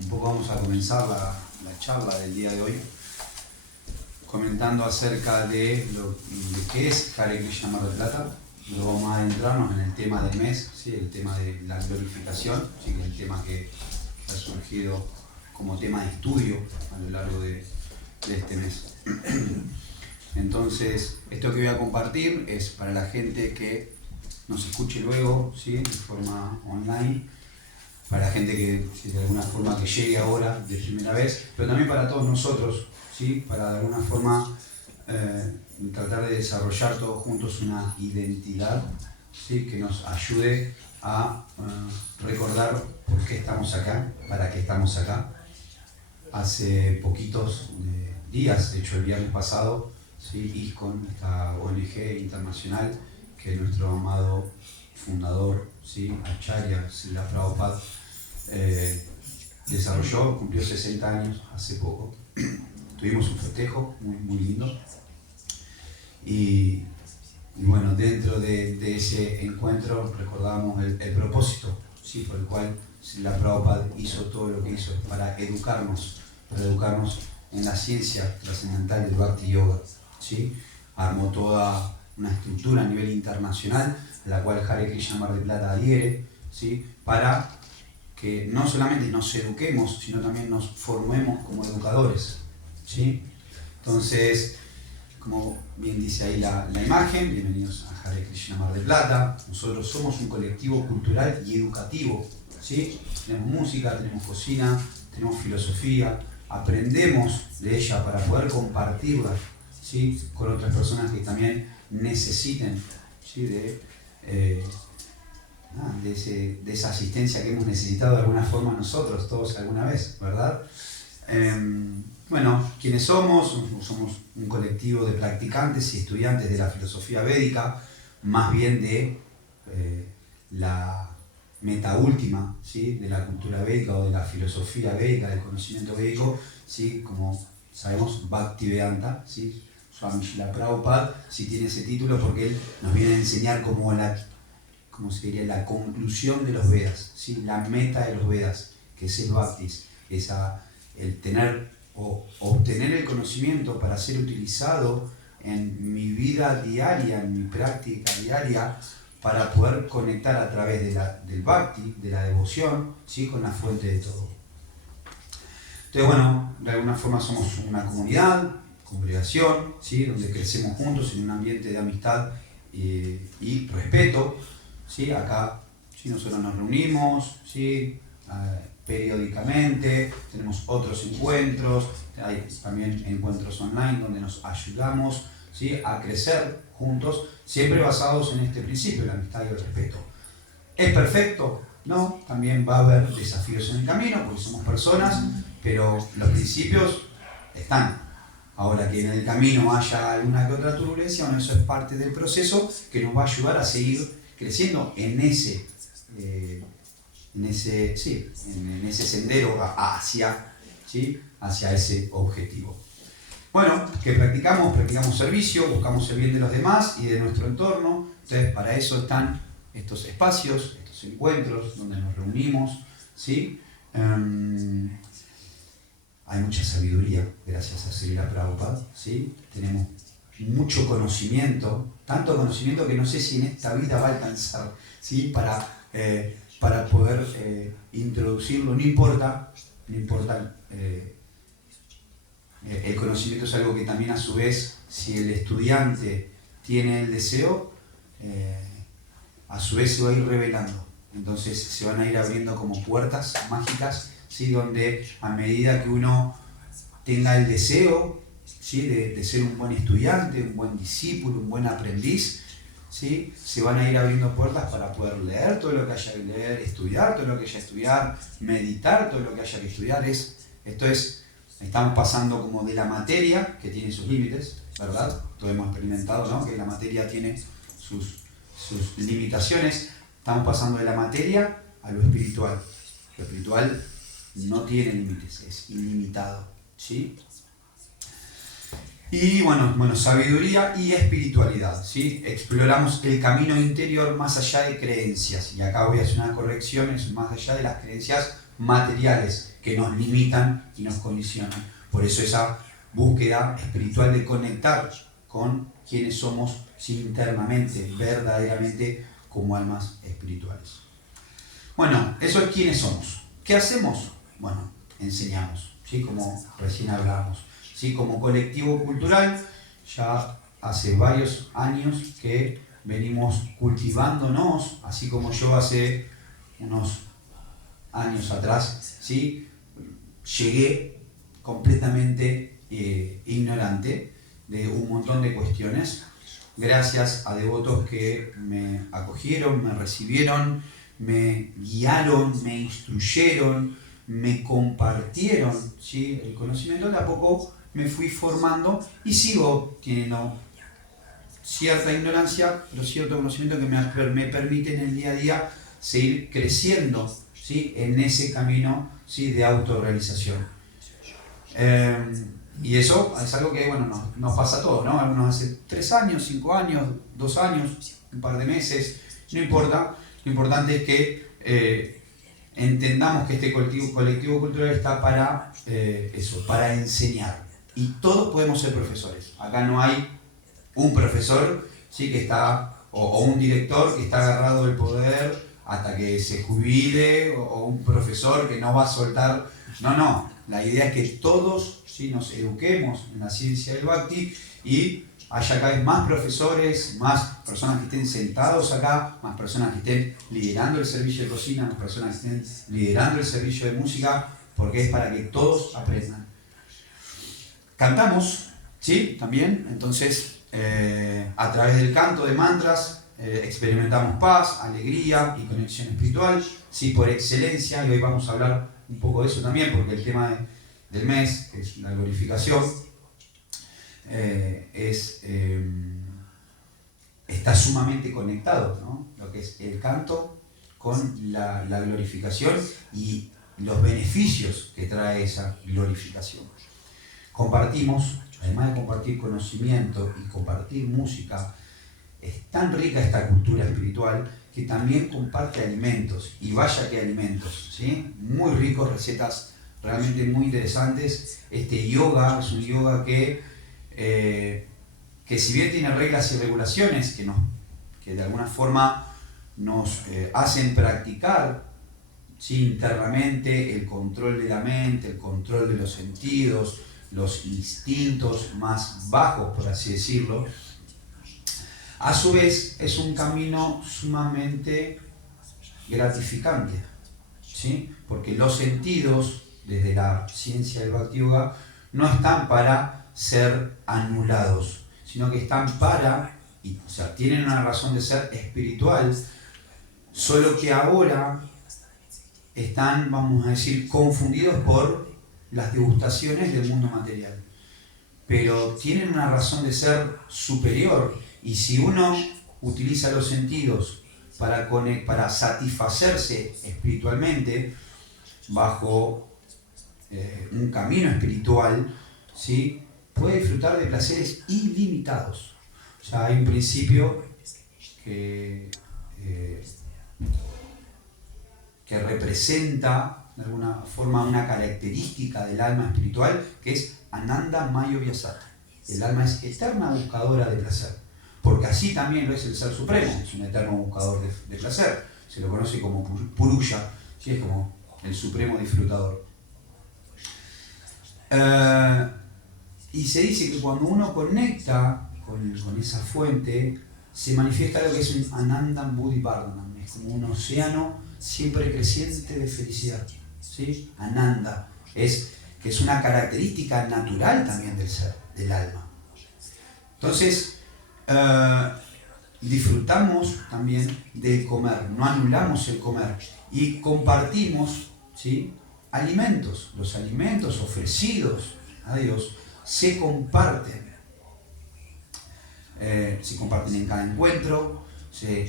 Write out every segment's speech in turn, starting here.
Un poco vamos a comenzar la charla del día de hoy comentando acerca de qué es Hare Krishna Mar del Plata. Luego vamos a adentrarnos en el tema del mes, ¿sí? El tema de la glorificación, ¿sí? El tema que ha surgido como tema de estudio a lo largo de este mes. Entonces, esto que voy a compartir es para la gente que nos escuche luego, ¿sí? De forma online, para la gente que de alguna forma que llegue ahora de primera vez, pero también para todos nosotros, ¿sí? Para de alguna forma tratar de desarrollar todos juntos una identidad, ¿sí? Que nos ayude a recordar por qué estamos acá, para qué estamos acá. Hace poquitos días, de hecho el viernes pasado, ¿sí? ISKCON, esta ONG internacional que nuestro amado fundador, ¿sí? Acharya Srila Prabhupada, desarrolló, cumplió 60 años hace poco. Tuvimos un festejo muy lindo. Y bueno, dentro de ese encuentro recordábamos el propósito, ¿sí? Por el cual Srila Prabhupada hizo todo lo que hizo para educarnos en la ciencia trascendental del Bhakti Yoga, ¿sí? Armó toda una estructura a nivel internacional, a la cual Hare Krishna Mar del Plata adhiere, ¿sí? Para que no solamente nos eduquemos, sino también nos formemos como educadores, ¿sí? Entonces, como bien dice ahí la imagen, bienvenidos a Hare Krishna Mar del Plata. Nosotros somos un colectivo cultural y educativo, ¿sí? Tenemos música, tenemos cocina, tenemos filosofía, aprendemos de ella para poder compartirla, ¿sí? Con otras personas que también necesiten, ¿sí? de esa asistencia que hemos necesitado de alguna forma nosotros, todos alguna vez, ¿verdad? Bueno, ¿quiénes somos? Somos un colectivo de practicantes y estudiantes de la filosofía védica, más bien de la meta última, ¿sí? De la cultura védica o de la filosofía védica, del conocimiento védico, ¿sí? Como sabemos, Bhaktivedanta, ¿sí? Swami Srila Prabhupada, sí tiene ese título porque él nos viene a enseñar como se diría, la conclusión de los Vedas, ¿sí? La meta de los Vedas, que es el Bhaktis, el tener o obtener el conocimiento para ser utilizado en mi vida diaria, en mi práctica diaria, para poder conectar a través del Bhakti, de la devoción, ¿sí? Con la fuente de todo. Entonces, bueno, de alguna forma somos una comunidad, congregación, ¿sí? Donde crecemos juntos en un ambiente de amistad y respeto, ¿sí? Acá, ¿sí? Nosotros nos reunimos, ¿sí? Periódicamente, tenemos otros encuentros, hay también encuentros online donde nos ayudamos, ¿sí? A crecer juntos, siempre basados en este principio, la amistad y el respeto. ¿Es perfecto? No, también va a haber desafíos en el camino, porque somos personas, pero los principios están. Ahora que en el camino haya alguna que otra turbulencia, bueno, eso es parte del proceso que nos va a ayudar a seguir creciendo en ese sendero hacia, ¿sí? Hacia ese objetivo. Bueno, que practicamos servicio, buscamos el bien de los demás y de nuestro entorno. Entonces, para eso están estos espacios, estos encuentros donde nos reunimos, ¿sí? Hay mucha sabiduría gracias a Srila Prabhupada, ¿sí? Tenemos mucho conocimiento, tanto conocimiento que no sé si en esta vida va a alcanzar, ¿sí? Para poder introducirlo. No importa, el conocimiento es algo que también a su vez, si el estudiante tiene el deseo, a su vez se va a ir revelando. Entonces se van a ir abriendo como puertas mágicas, ¿sí? Donde a medida que uno tenga el deseo, ¿sí? de ser un buen estudiante, un buen discípulo, un buen aprendiz, ¿sí? Se van a ir abriendo puertas para poder leer todo lo que haya que leer, estudiar todo lo que haya que estudiar, meditar todo lo que haya que estudiar. Estamos pasando como de la materia, que tiene sus límites, ¿verdad? Todos hemos experimentado, ¿no? Que la materia tiene sus limitaciones. Estamos pasando de la materia a lo espiritual. Lo espiritual no tiene límites, es ilimitado, ¿sí? Y bueno, sabiduría y espiritualidad, ¿sí? Exploramos el camino interior más allá de creencias. Y acá voy a hacer una corrección, es más allá de las creencias materiales que nos limitan y nos condicionan. Por eso esa búsqueda espiritual de conectar con quienes somos internamente, verdaderamente como almas espirituales. Bueno, eso es quiénes somos. ¿Qué hacemos? Bueno, enseñamos, ¿sí? Como recién hablábamos. ¿Sí? Como colectivo cultural, ya hace varios años que venimos cultivándonos, así como yo hace unos años atrás, ¿sí? Llegué completamente ignorante de un montón de cuestiones, gracias a devotos que me acogieron, me recibieron, me guiaron, me instruyeron, me compartieron, ¿sí? El conocimiento. De a poco me fui formando y sigo teniendo cierta ignorancia, pero cierto conocimiento que me permite en el día a día seguir creciendo, ¿sí? En ese camino, ¿sí? De autorrealización. Y eso es algo que, bueno, nos pasa a todos, ¿no? Algunos hace 3 años, 5 años, 2 años, un par de meses, no importa. Lo importante es que entendamos que este colectivo cultural está para eso, para enseñar. Y todos podemos ser profesores. Acá no hay un profesor, ¿sí? Que está, o un director que está agarrado del poder hasta que se jubile, o un profesor que no va a soltar. No. La idea es que todos, ¿sí? Nos eduquemos en la ciencia del Bhakti y haya cada vez más profesores, más personas que estén sentados acá, más personas que estén liderando el servicio de cocina, más personas que estén liderando el servicio de música, porque es para que todos aprendan. Cantamos, ¿sí? También, entonces, a través del canto de mantras, experimentamos paz, alegría y conexión espiritual, ¿sí? Por excelencia, y hoy vamos a hablar un poco de eso también, porque el tema del mes, que es la glorificación, está sumamente conectado, ¿no? Lo que es el canto con la glorificación y los beneficios que trae esa glorificación. Compartimos, además de compartir conocimiento y compartir música, es tan rica esta cultura espiritual que también comparte alimentos, y vaya que alimentos, ¿sí? Muy ricos, recetas realmente muy interesantes. Este yoga es un yoga que si bien tiene reglas y regulaciones que de alguna forma nos hacen practicar, ¿sí? Internamente el control de la mente, el control de los sentidos, los instintos más bajos, por así decirlo, a su vez es un camino sumamente gratificante, ¿sí? Porque los sentidos, desde la ciencia del Bhakti Yoga, no están para ser anulados, sino que están tienen una razón de ser espiritual, solo que ahora están, vamos a decir, confundidos por las degustaciones del mundo material. Pero tienen una razón de ser superior, y si uno utiliza los sentidos para satisfacerse espiritualmente bajo un camino espiritual, ¿sí? Puede disfrutar de placeres ilimitados. O sea, hay un principio que representa de alguna forma una característica del alma espiritual, que es Ananda Mayo Vyasata. El alma es eterna buscadora de placer, porque así también lo es el Ser Supremo, es un eterno buscador de placer. Se lo conoce como Purusha, ¿sí? Es como el supremo disfrutador. Y se dice que cuando uno conecta con esa fuente, se manifiesta lo que es un Ananda Buddhivardhanam, es como un océano siempre creciente de felicidad, ¿sí? Ananda, que es una característica natural también del ser, del alma. Entonces, disfrutamos también del comer, no anulamos el comer y compartimos, ¿sí? Alimentos. Los alimentos ofrecidos a Dios se comparten en cada encuentro.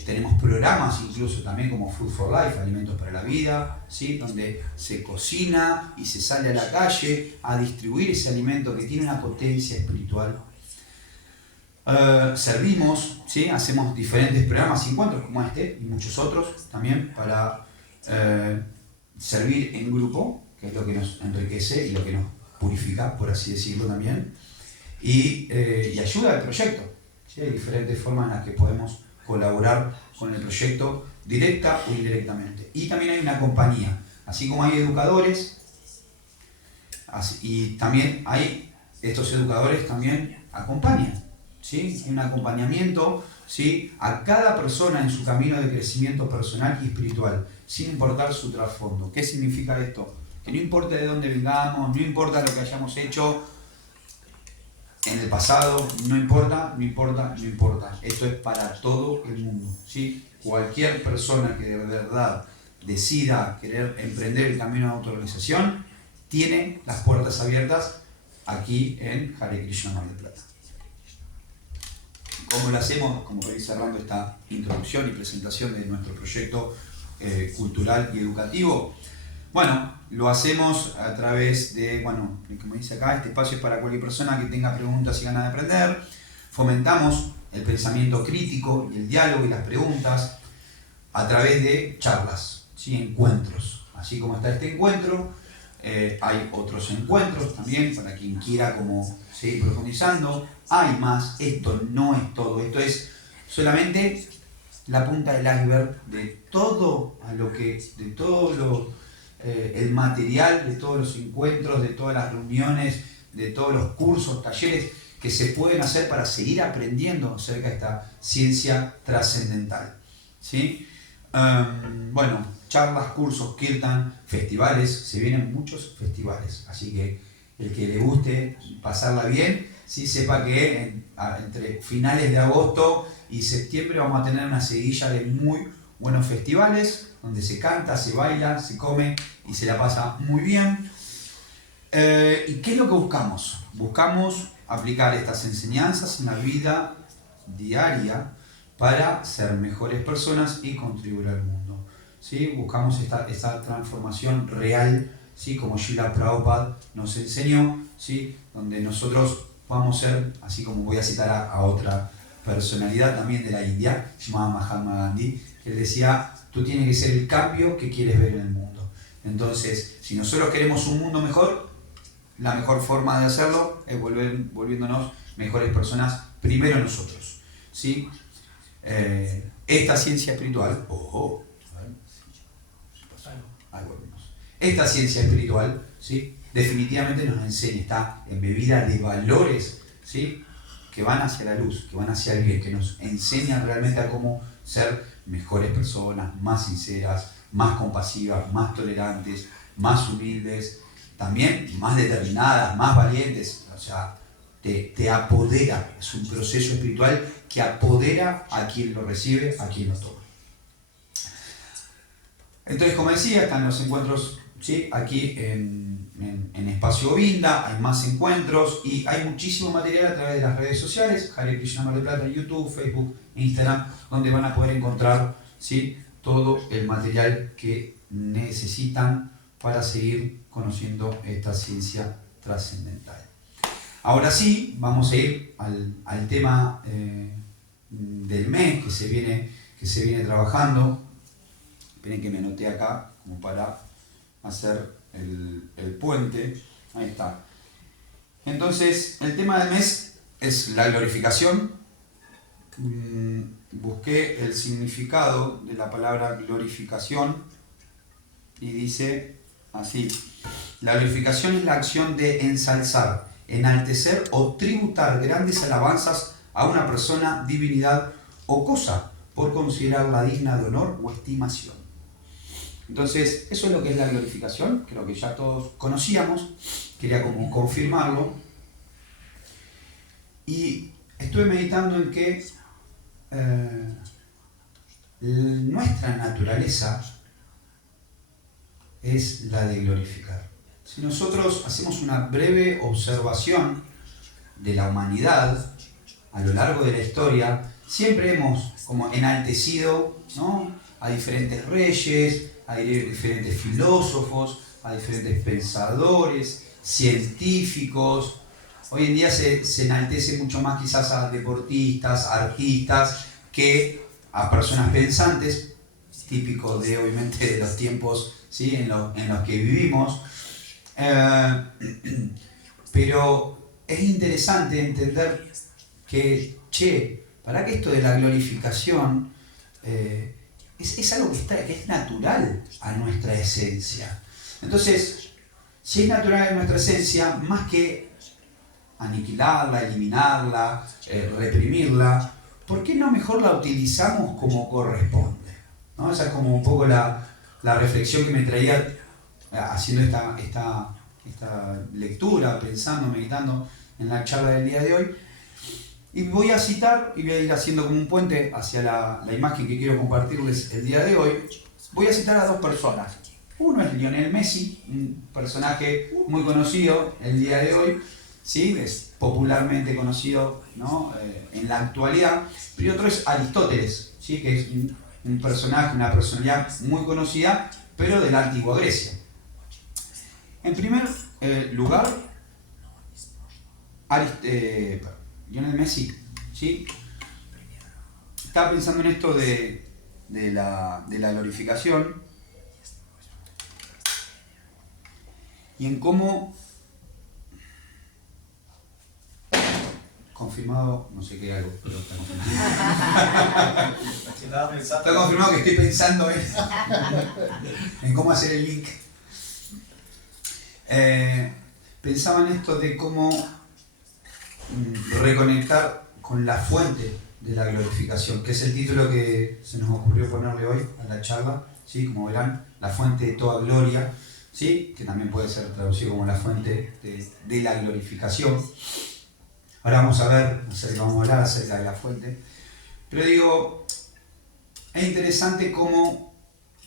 Tenemos programas incluso también como Food for Life, Alimentos para la Vida, ¿sí? Donde se cocina y se sale a la calle a distribuir ese alimento que tiene una potencia espiritual. Servimos, ¿sí? Hacemos diferentes programas y encuentros como este y muchos otros también para servir en grupo, que es lo que nos enriquece y lo que nos purifica, por así decirlo también, y ayuda al proyecto. ¿Sí? Hay diferentes formas en las que podemos colaborar con el proyecto, directa o indirectamente. Y también hay una compañía, así como hay educadores, y también estos educadores también acompañan, ¿sí? Hay un acompañamiento, ¿sí?, a cada persona en su camino de crecimiento personal y espiritual, sin importar su trasfondo. ¿Qué significa esto? Que no importa de dónde vengamos, no importa lo que hayamos hecho en el pasado, no importa. Esto es para todo el mundo, ¿sí? Cualquier persona que de verdad decida querer emprender el camino de autorrealización tiene las puertas abiertas aquí en Hare Krishna Mar del Plata. ¿Cómo lo hacemos? Como para ir cerrando esta introducción y presentación de nuestro proyecto cultural y educativo. Bueno, lo hacemos a través de, como dice acá, este espacio es para cualquier persona que tenga preguntas y ganas de aprender. Fomentamos el pensamiento crítico y el diálogo y las preguntas a través de charlas, ¿sí? Encuentros. Así como está este encuentro, hay otros encuentros también para quien quiera como seguir profundizando. Hay más, esto no es todo, esto es solamente la punta del iceberg de todo el material, de todos los encuentros, de todas las reuniones, de todos los cursos, talleres que se pueden hacer para seguir aprendiendo acerca de esta ciencia trascendental, ¿sí? Charlas, cursos, kirtan, festivales, se vienen muchos festivales, así que el que le guste pasarla bien, sí, sepa que entre finales de agosto y septiembre vamos a tener una seguilla de muy buenos festivales, donde se canta, se baila, se come y se la pasa muy bien. ¿Y qué es lo que buscamos? Buscamos aplicar estas enseñanzas en la vida diaria para ser mejores personas y contribuir al mundo. ¿Sí? Buscamos esta transformación real, ¿sí? Como Srila Prabhupada nos enseñó, ¿sí? Donde nosotros vamos a ser, así como voy a citar a otra personalidad también de la India, llamada Mahatma Gandhi, que él decía, tú tienes que ser el cambio que quieres ver en el mundo. Entonces, si nosotros queremos un mundo mejor, la mejor forma de hacerlo es volviéndonos mejores personas primero nosotros, ¿sí? Esta ciencia espiritual, esta ciencia espiritual, ¿sí? Definitivamente nos enseña, está embebida de valores, ¿sí? Que van hacia la luz, que van hacia el bien, que nos enseñan realmente a cómo ser mejores personas, más sinceras, más compasivas, más tolerantes, más humildes, también más determinadas, más valientes. O sea, te apodera, es un proceso espiritual que apodera a quien lo recibe, a quien lo toma. Entonces, como decía, están los encuentros, ¿sí? Aquí en Espacio Govinda, hay más encuentros y hay muchísimo material a través de las redes sociales, Hare Krishna Mar del Plata, YouTube, Facebook, Instagram, donde van a poder encontrar, ¿sí? Todo el material que necesitan para seguir conociendo esta ciencia trascendental. Ahora sí, vamos a ir al tema del mes que se viene trabajando. Esperen que me anoté acá como para hacer el puente. Ahí está. Entonces, el tema del mes es la glorificación. Busqué el significado de la palabra glorificación y dice así: la glorificación es la acción de ensalzar, enaltecer o tributar grandes alabanzas a una persona, divinidad o cosa por considerarla digna de honor o estimación. Entonces, eso es lo que es la glorificación, creo que ya todos conocíamos, quería como confirmarlo. Y estuve meditando en que nuestra naturaleza es la de glorificar. Si nosotros hacemos una breve observación de la humanidad a lo largo de la historia, siempre hemos como enaltecido, ¿no?, a diferentes reyes, a diferentes filósofos, a diferentes pensadores, científicos. Hoy en día se enaltece mucho más quizás a deportistas, artistas, que a personas pensantes, típico de obviamente de los tiempos, ¿sí? en los que vivimos. Pero es interesante entender que, para que esto de la glorificación es algo que es natural a nuestra esencia. Entonces, si es natural a nuestra esencia, más que aniquilarla, eliminarla, reprimirla, ¿por qué no mejor la utilizamos como corresponde? ¿No? Esa es como un poco la reflexión que me traía haciendo esta lectura, pensando, meditando en la charla del día de hoy. Y voy a citar, y voy a ir haciendo como un puente hacia la imagen que quiero compartirles el día de hoy. Voy a citar a dos personas. Uno es Lionel Messi, un personaje muy conocido el día de hoy, ¿sí? Es popularmente conocido, ¿no? En la actualidad. Pero otro es Aristóteles, ¿sí? Que es un personaje, una personalidad muy conocida, pero de la antigua Grecia. En primer lugar, Lionel Messi, ¿sí? Estaba pensando en esto de la glorificación y en cómo, confirmado, no sé qué algo, pero está confirmado. Está confirmado que estoy pensando en cómo hacer el link. Pensaba en esto de cómo reconectar con la fuente de la glorificación, que es el título que se nos ocurrió ponerle hoy a la charla, ¿sí? Como verán, la fuente de toda gloria, ¿sí? Que también puede ser traducido como la fuente de la glorificación. Ahora vamos a ver, vamos a hablar acerca de la fuente, pero digo, es interesante cómo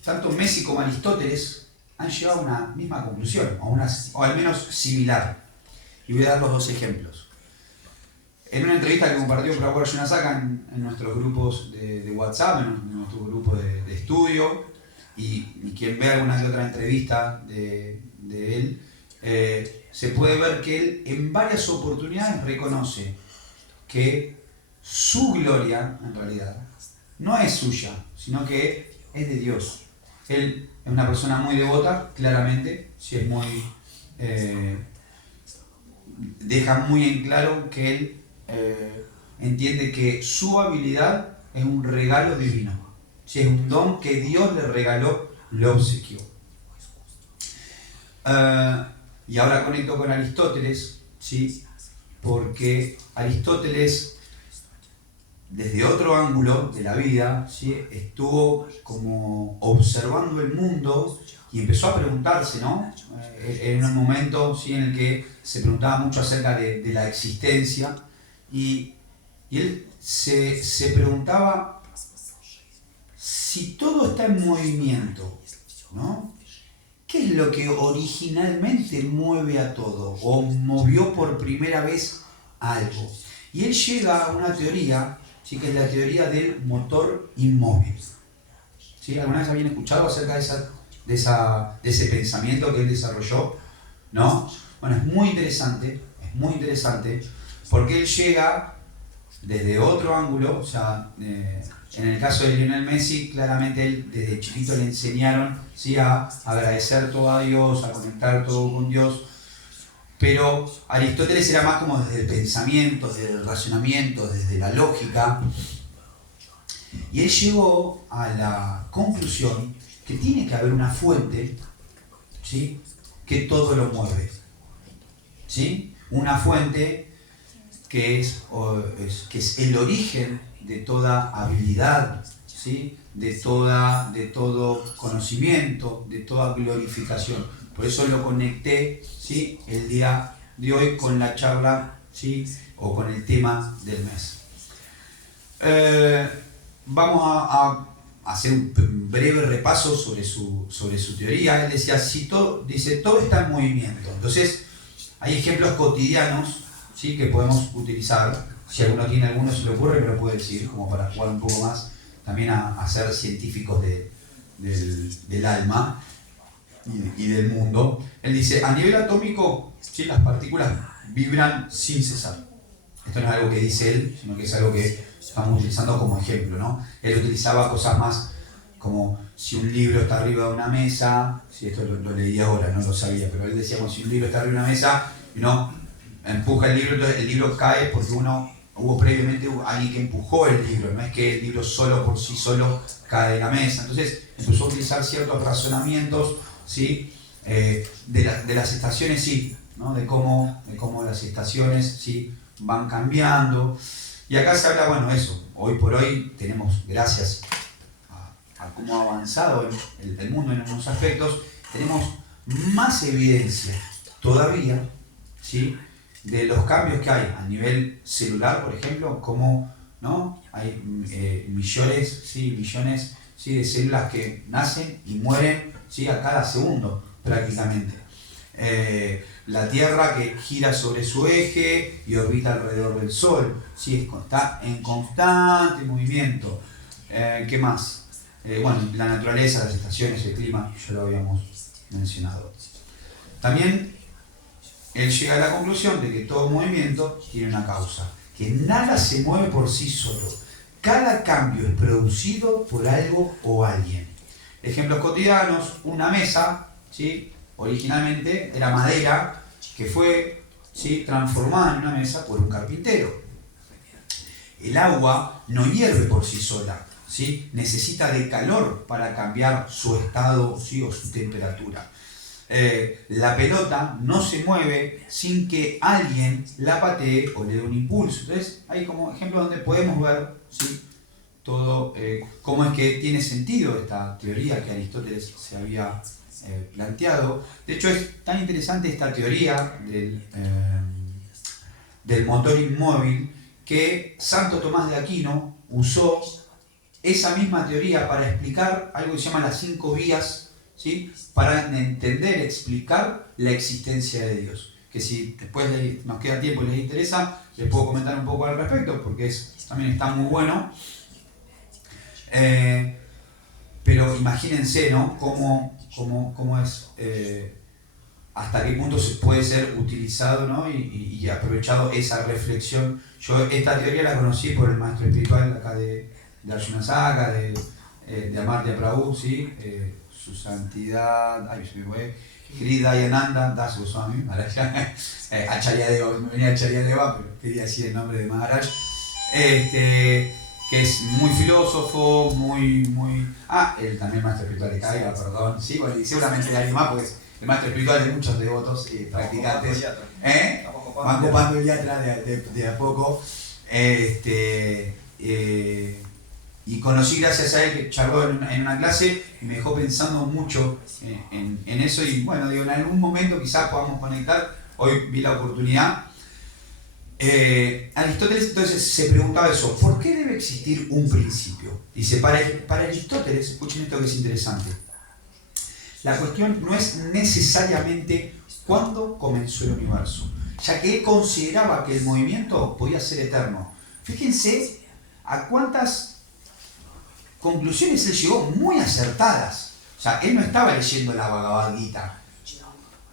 tanto Messi como Aristóteles han llegado a una misma conclusión, o al menos similar. Y voy a dar los dos ejemplos. En una entrevista que compartió Prabhupada Yunasaka en nuestros grupos de WhatsApp, en nuestro grupo de estudio, y quien ve alguna que otra entrevista de él, se puede ver que él en varias oportunidades reconoce que su gloria, en realidad, no es suya, sino que es de Dios. Él es una persona muy devota, claramente, sí, es muy, deja muy en claro que él entiende que su habilidad es un regalo divino, sí, es un don que Dios le regaló, lo obsequió. Y ahora conecto con Aristóteles, ¿sí? Porque Aristóteles, desde otro ángulo de la vida, ¿sí? Estuvo como observando el mundo y empezó a preguntarse, ¿no? En un momento, ¿sí? En el que se preguntaba mucho acerca de la existencia y él se preguntaba si todo está en movimiento, ¿no? ¿Qué es lo que originalmente mueve a todo o movió por primera vez algo? Y él llega a una teoría, ¿sí? Que es la teoría del motor inmóvil. ¿Sí? ¿Alguna vez habían escuchado acerca de ese pensamiento que él desarrolló? ¿No? Bueno, es muy interesante porque él llega desde otro ángulo, o sea, en el caso de Lionel Messi, claramente él desde chiquito le enseñaron, ¿sí? A agradecer todo a Dios, a conectar todo con Dios, pero Aristóteles era más como desde el pensamiento, desde el razonamiento, desde la lógica, y él llegó a la conclusión que tiene que haber una fuente, ¿sí? Que todo lo mueve, ¿sí? Una fuente que es el origen de toda habilidad, ¿sí? de todo conocimiento, de toda glorificación. Por eso lo conecté, ¿sí? El día de hoy con la charla, ¿sí? O con el tema del mes. Vamos a hacer un breve repaso sobre su teoría. Él decía, todo está en movimiento. Entonces, hay ejemplos cotidianos, ¿sí? Que podemos utilizar. Si alguno tiene alguno, se le ocurre, me lo puede decir, como para jugar un poco más también a ser científicos del alma y del mundo. Él dice, a nivel atómico, ¿sí? Las partículas vibran sin cesar. Esto no es algo que dice él, sino que es algo que estamos utilizando como ejemplo, ¿no? Él utilizaba cosas más como si un libro está arriba de una mesa, si esto lo leí ahora, no lo sabía, pero él decía, bueno, si un libro está arriba de una mesa, uno empuja el libro, entonces el libro cae porque hubo previamente alguien que empujó el libro, no es que el libro solo por sí solo cae de la mesa. Entonces empezó a utilizar ciertos razonamientos, ¿sí? De las estaciones, sí, ¿no? de cómo las estaciones, sí, van cambiando. Y acá se habla, bueno, eso, hoy por hoy tenemos, gracias a cómo ha avanzado el mundo en algunos aspectos, tenemos más evidencia todavía, ¿sí? de los cambios que hay a nivel celular, por ejemplo, como, ¿no? hay millones, ¿sí? de células que nacen y mueren, ¿sí? a cada segundo prácticamente. La Tierra que gira sobre su eje y orbita alrededor del Sol, ¿sí? está en constante movimiento. ¿Qué más? Bueno, la naturaleza, las estaciones, el clima, ya lo habíamos mencionado. También él llega a la conclusión de que todo movimiento tiene una causa, que nada se mueve por sí solo. Cada cambio es producido por algo o alguien. Ejemplos cotidianos, una mesa, ¿sí? originalmente era madera que fue, ¿sí? transformada en una mesa por un carpintero. El agua no hierve por sí sola, ¿sí? necesita de calor para cambiar su estado, ¿sí? o su temperatura. La pelota no se mueve sin que alguien la patee o le dé un impulso. Entonces hay como ejemplos donde podemos ver, ¿sí? todo cómo es que tiene sentido esta teoría que Aristóteles se había planteado. De hecho es tan interesante esta teoría del motor inmóvil que Santo Tomás de Aquino usó esa misma teoría para explicar algo que se llama las 5 vías, ¿sí? para entender, explicar la existencia de Dios. Que si después nos queda tiempo y les interesa, les puedo comentar un poco al respecto, porque también está muy bueno. Pero imagínense, ¿no? cómo es, hasta qué punto se puede ser utilizado, ¿no? y aprovechado esa reflexión. Yo esta teoría la conocí por el maestro espiritual acá de Arjuna Saga, de Amartya Prabhu, ¿sí? Su santidad, Sri Dayananda Das Goswami, Acharya Deva, me venía Acharya Deva, pero quería decir el nombre de Maharaj, que es muy filósofo, muy... él también maestro espiritual de Kaiga, perdón, sí, bueno, y seguramente de alguien más, porque es el maestro espiritual de muchos devotos y practicantes, van copando el yatra de a poco, y conocí gracias a él que charló en una clase y me dejó pensando mucho en eso y bueno, digo, en algún momento quizás podamos conectar, hoy vi la oportunidad. Aristóteles entonces se preguntaba eso, ¿por qué debe existir un principio? Dice, para Aristóteles, escuchen esto que es interesante, la cuestión no es necesariamente cuándo comenzó el universo, ya que él consideraba que el movimiento podía ser eterno. Fíjense a cuántas conclusiones él llegó muy acertadas. O sea, él no estaba leyendo la Bhagavad Gita.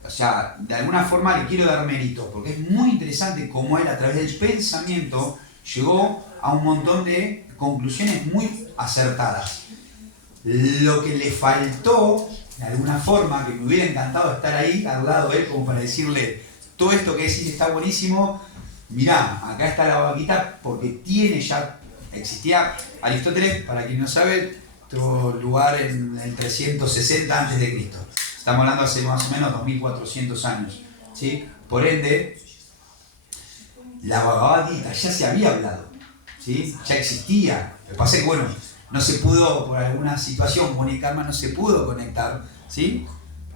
O sea, de alguna forma le quiero dar mérito, porque es muy interesante cómo él a través del pensamiento llegó a un montón de conclusiones muy acertadas. Lo que le faltó, de alguna forma, que me hubiera encantado estar ahí al lado de él como para decirle, todo esto que decís está buenísimo, mirá, acá está la Bhagavad Gita porque existía Aristóteles, para quien no sabe, tuvo lugar en el 360 a.C. Estamos hablando hace más o menos 2400 años, ¿sí? Por ende, la Bhagavad Gita ya se había hablado, ¿sí? Ya existía. Lo que pasa es que, bueno, no se pudo, por alguna situación, Moni Karma no se pudo conectar, ¿sí?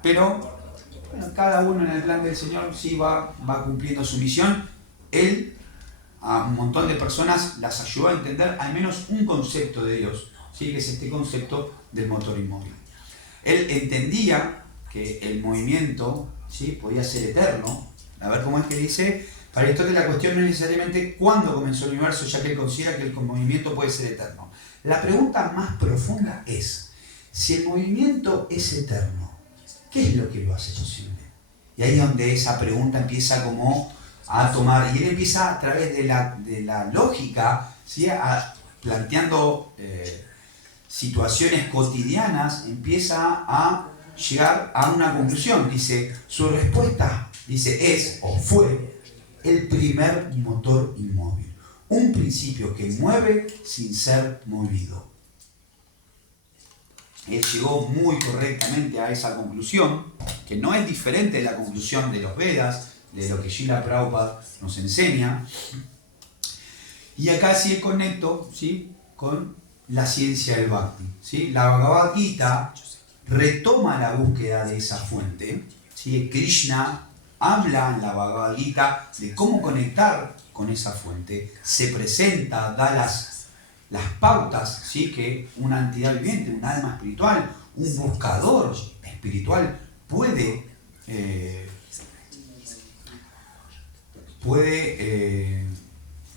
Pero bueno, cada uno en el plan del Señor sí va cumpliendo su misión. Él a un montón de personas las ayudó a entender al menos un concepto de Dios, ¿sí? Que es este concepto del motor inmóvil. Él entendía que el movimiento, ¿sí? podía ser eterno. A ver cómo es que dice, para Aristóteles la cuestión no es necesariamente cuándo comenzó el universo, ya que él considera que el movimiento puede ser eterno. La pregunta más profunda es, si el movimiento es eterno, ¿qué es lo que lo hace posible? Y ahí es donde esa pregunta empieza como a tomar, y él empieza a través de la lógica, ¿sí? planteando situaciones cotidianas, empieza a llegar a una conclusión. Dice, su respuesta, dice, es o fue el primer motor inmóvil. Un principio que mueve sin ser movido. Él llegó muy correctamente a esa conclusión, que no es diferente de la conclusión de los Vedas, de lo que Srila Prabhupada nos enseña. Y acá sí conecto, ¿sí?, con la ciencia del Bhakti, ¿sí? La Bhagavad Gita retoma la búsqueda de esa fuente, ¿sí? Krishna habla en la Bhagavad Gita de cómo conectar con esa fuente, se presenta, da las pautas, ¿sí?, que una entidad viviente, un alma espiritual, un buscador espiritual puede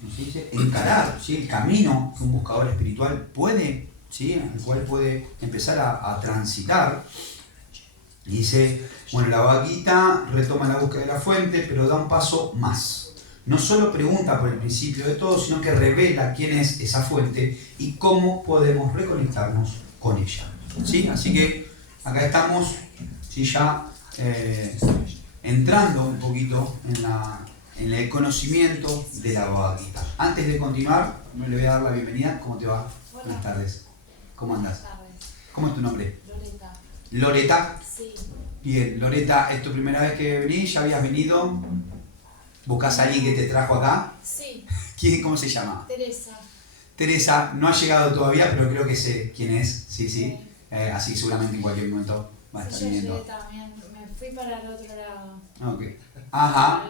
¿cómo se dice?, encarar, ¿sí?, el camino que un buscador espiritual puede, ¿sí?, en el cual puede empezar a transitar. Y dice, bueno, la Bhagavad Gita retoma la búsqueda de la fuente, pero da un paso más. No solo pregunta por el principio de todo, sino que revela quién es esa fuente y cómo podemos reconectarnos con ella, ¿sí? Así que acá estamos, ¿sí?, ya entrando un poquito en el conocimiento de la Bhagavad Gita. Antes de continuar, le voy a dar la bienvenida. ¿Cómo te va? Hola. Buenas tardes. ¿Cómo andas? Buenas tardes. ¿Cómo es tu nombre? Loreta. ¿Loreta? Sí. Bien, Loreta, ¿es tu primera vez que venís? ¿Ya habías venido? ¿Buscas a alguien que te trajo acá? Sí. ¿Cómo se llama? Teresa. Teresa, no ha llegado todavía, pero creo que sé quién es. Sí, sí. Sí. Así que seguramente en cualquier momento va a estar Yo llegué viniendo. también. Me fui para el otro lado. Ok. Ajá.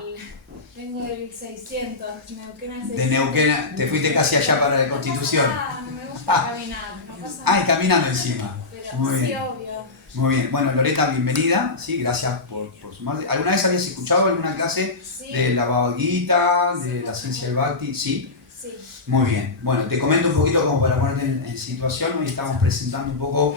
Vengo del 600. Neuquén al 600. De Neuquén, te fuiste casi allá para la Constitución. No me gusta caminar. No pasa Ah, y nada. caminando encima. Pero Muy sí, bien. obvio. Muy bien. Bueno, Loreta, bienvenida. Sí, gracias por sumarte. ¿Alguna vez habías escuchado alguna clase Sí. de la Bhagavad Gita, de la ciencia del Bhakti? Sí. Sí. Muy bien. Bueno, te comento un poquito como para ponerte en situación. Hoy estamos presentando un poco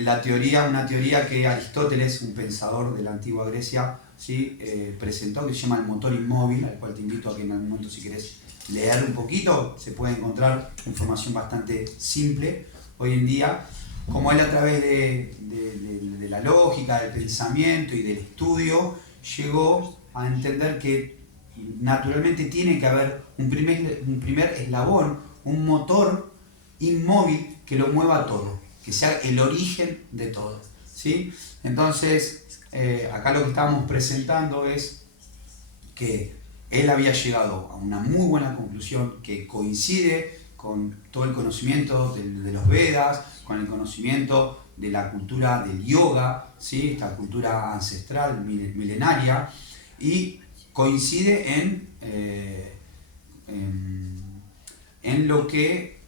la teoría, una teoría que Aristóteles, un pensador de la antigua Grecia, ¿sí?, presentó, que se llama el motor inmóvil, al cual te invito a que en algún momento, si querés leer un poquito, se puede encontrar información bastante simple hoy en día. Como él, a través de la lógica, del pensamiento y del estudio, llegó a entender que naturalmente tiene que haber un primer eslabón, un motor inmóvil que lo mueva todo, que sea el origen de todo, ¿sí? Entonces, acá lo que estábamos presentando es que él había llegado a una muy buena conclusión que coincide con todo el conocimiento de los Vedas, con el conocimiento de la cultura del yoga, ¿sí?, esta cultura ancestral, milenaria, y coincide en lo que,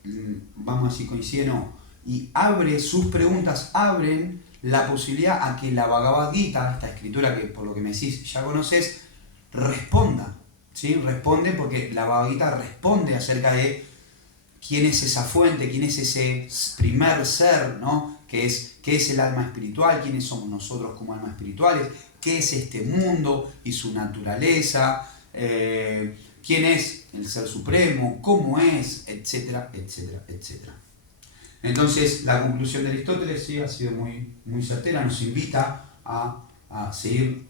vamos a decir, coincide no, y abre, sus preguntas abren la posibilidad a que la Bhagavad Gita, esta escritura que por lo que me decís ya conoces, responda, ¿sí? Responde porque la Bhagavad Gita responde acerca de quién es esa fuente, quién es ese primer ser, ¿no? ¿Qué es el alma espiritual? ¿Quiénes somos nosotros como almas espirituales? ¿Qué es este mundo y su naturaleza? ¿Quién es el Ser Supremo? ¿Cómo es? Etcétera, etcétera, etcétera. Entonces, la conclusión de Aristóteles, sí, ha sido muy, muy certera, nos invita a seguir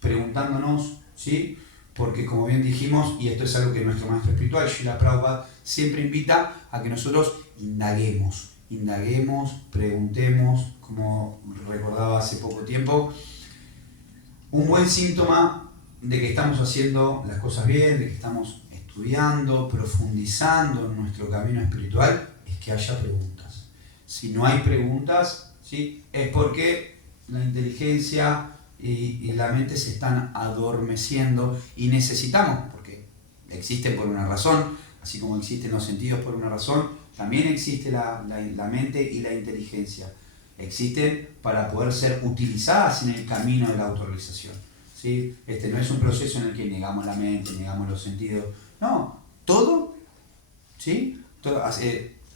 preguntándonos, ¿sí? Porque como bien dijimos, y esto es algo que nuestro maestro espiritual, Srila Prabhupada, siempre invita a que nosotros indaguemos, preguntemos, como recordaba hace poco tiempo. Un buen síntoma de que estamos haciendo las cosas bien, de que estamos estudiando, profundizando en nuestro camino espiritual, es que haya preguntas. Si no hay preguntas, ¿sí?, es porque la inteligencia y la mente se están adormeciendo y necesitamos, porque existen por una razón, así como existen los sentidos por una razón, también existe la mente y la inteligencia. Existen para poder ser utilizadas en el camino de la autorrealización, ¿sí? Este no es un proceso en el que negamos la mente, negamos los sentidos. No, todo, ¿sí? Todo,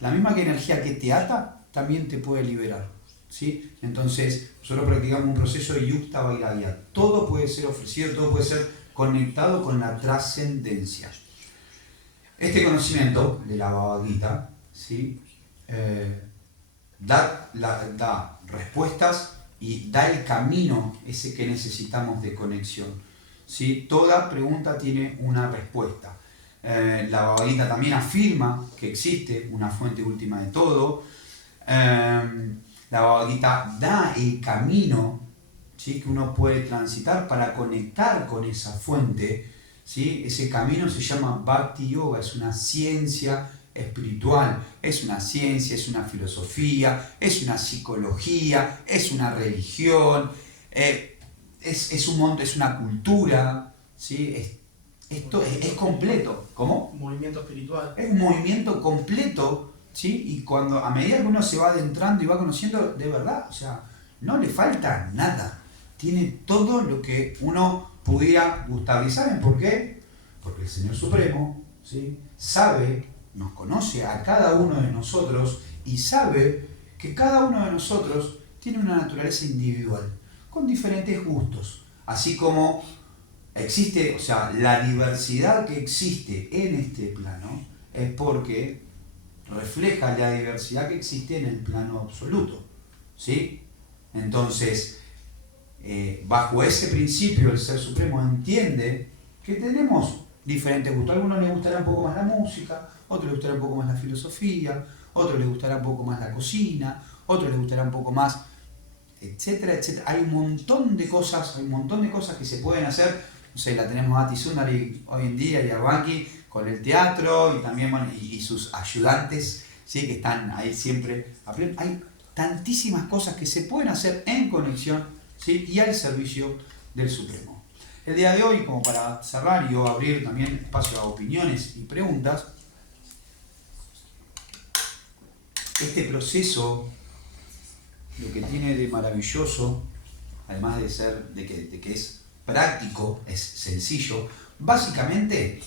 la misma energía que te ata también te puede liberar, ¿sí? Entonces, nosotros practicamos un proceso de yukta vairagya. Todo puede ser ofrecido, todo puede ser conectado con la trascendencia. Este conocimiento de la Bhagavad Gita, ¿sí?, da respuestas y da el camino ese que necesitamos de conexión, ¿sí? Toda pregunta tiene una respuesta. La Bhagavad Gita también afirma que existe una fuente última de todo. La Bhagavad Gita da el camino, ¿sí?, que uno puede transitar para conectar con esa fuente, ¿sí? Ese camino se llama Bhakti Yoga, es una ciencia espiritual, es una ciencia, es una filosofía, es una psicología, es una religión, es una cultura, ¿sí? Esto es completo. ¿Cómo? Un movimiento espiritual. Es un movimiento completo, ¿sí? Y a medida que uno se va adentrando y va conociendo, de verdad, o sea, no le falta nada. Tiene todo lo que uno pudiera gustar. ¿Y saben por qué? Porque el Señor Supremo, ¿sí?, sabe, nos conoce a cada uno de nosotros y sabe que cada uno de nosotros tiene una naturaleza individual, con diferentes gustos. Así como existe, o sea, la diversidad que existe en este plano es porque refleja la diversidad que existe en el plano absoluto, ¿sí? Entonces, bajo ese principio el Ser Supremo entiende que tenemos diferentes gustos. A algunos les gustará un poco más la música, a otros les gustará un poco más la filosofía, a otros les gustará un poco más la cocina, a otros les gustará un poco más, etcétera, etcétera. Hay un montón de cosas que se pueden hacer. No sé, la tenemos a Ati Sundari hoy en día y a Banqui con el teatro y también, bueno, y sus ayudantes, ¿sí?, que están ahí siempre. Hay tantísimas cosas que se pueden hacer en conexión, ¿sí?, y al servicio del Supremo. El día de hoy, como para cerrar y abrir también espacio a opiniones y preguntas, este proceso, lo que tiene de maravilloso, además de que es práctico, es sencillo, básicamente,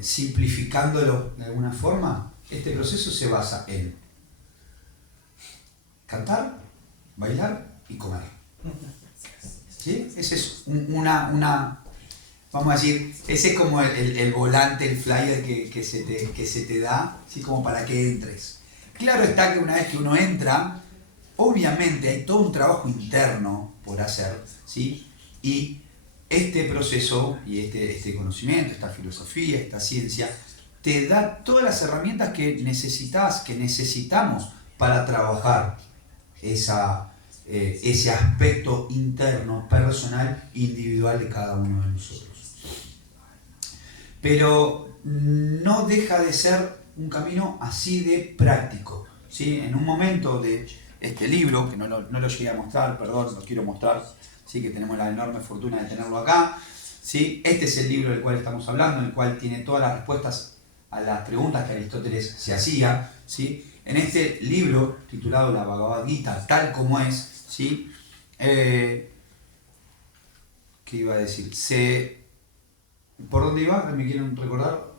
simplificándolo de alguna forma, este proceso se basa en cantar, bailar y comer. ¿Sí? Ese es vamos a decir, ese es como el volante, el flyer que se te da, ¿sí?, como para que entres. Claro está que una vez que uno entra, obviamente hay todo un trabajo interno por hacer, ¿sí? Y este proceso y este conocimiento, esta filosofía, esta ciencia, te da todas las herramientas que necesitamos para trabajar ese aspecto interno, personal, individual de cada uno de nosotros. Pero no deja de ser un camino así de práctico, ¿sí? En un momento de este libro, que no lo llegué a mostrar, perdón, lo quiero mostrar, ¿sí?, que tenemos la enorme fortuna de tenerlo acá, ¿sí? Este es el libro del cual estamos hablando, en el cual tiene todas las respuestas a las preguntas que Aristóteles se hacía, ¿sí? En este libro, titulado La Bhagavad Gita, tal como es, ¿sí? ¿Qué iba a decir? ¿Por dónde iba? ¿Me quieren recordar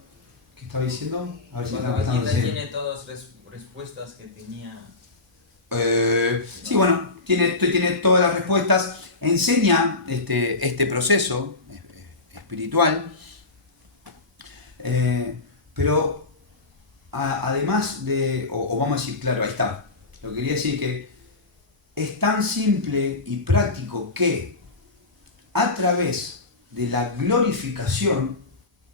qué estaba diciendo? A ver si La Bhagavad Gita tiene todas las respuestas que tenía. Sí, bueno, tiene todas las respuestas. Enseña este proceso espiritual, pero además de, o vamos a decir, claro, ahí está. Lo que quería decir que es tan simple y práctico que a través de la glorificación,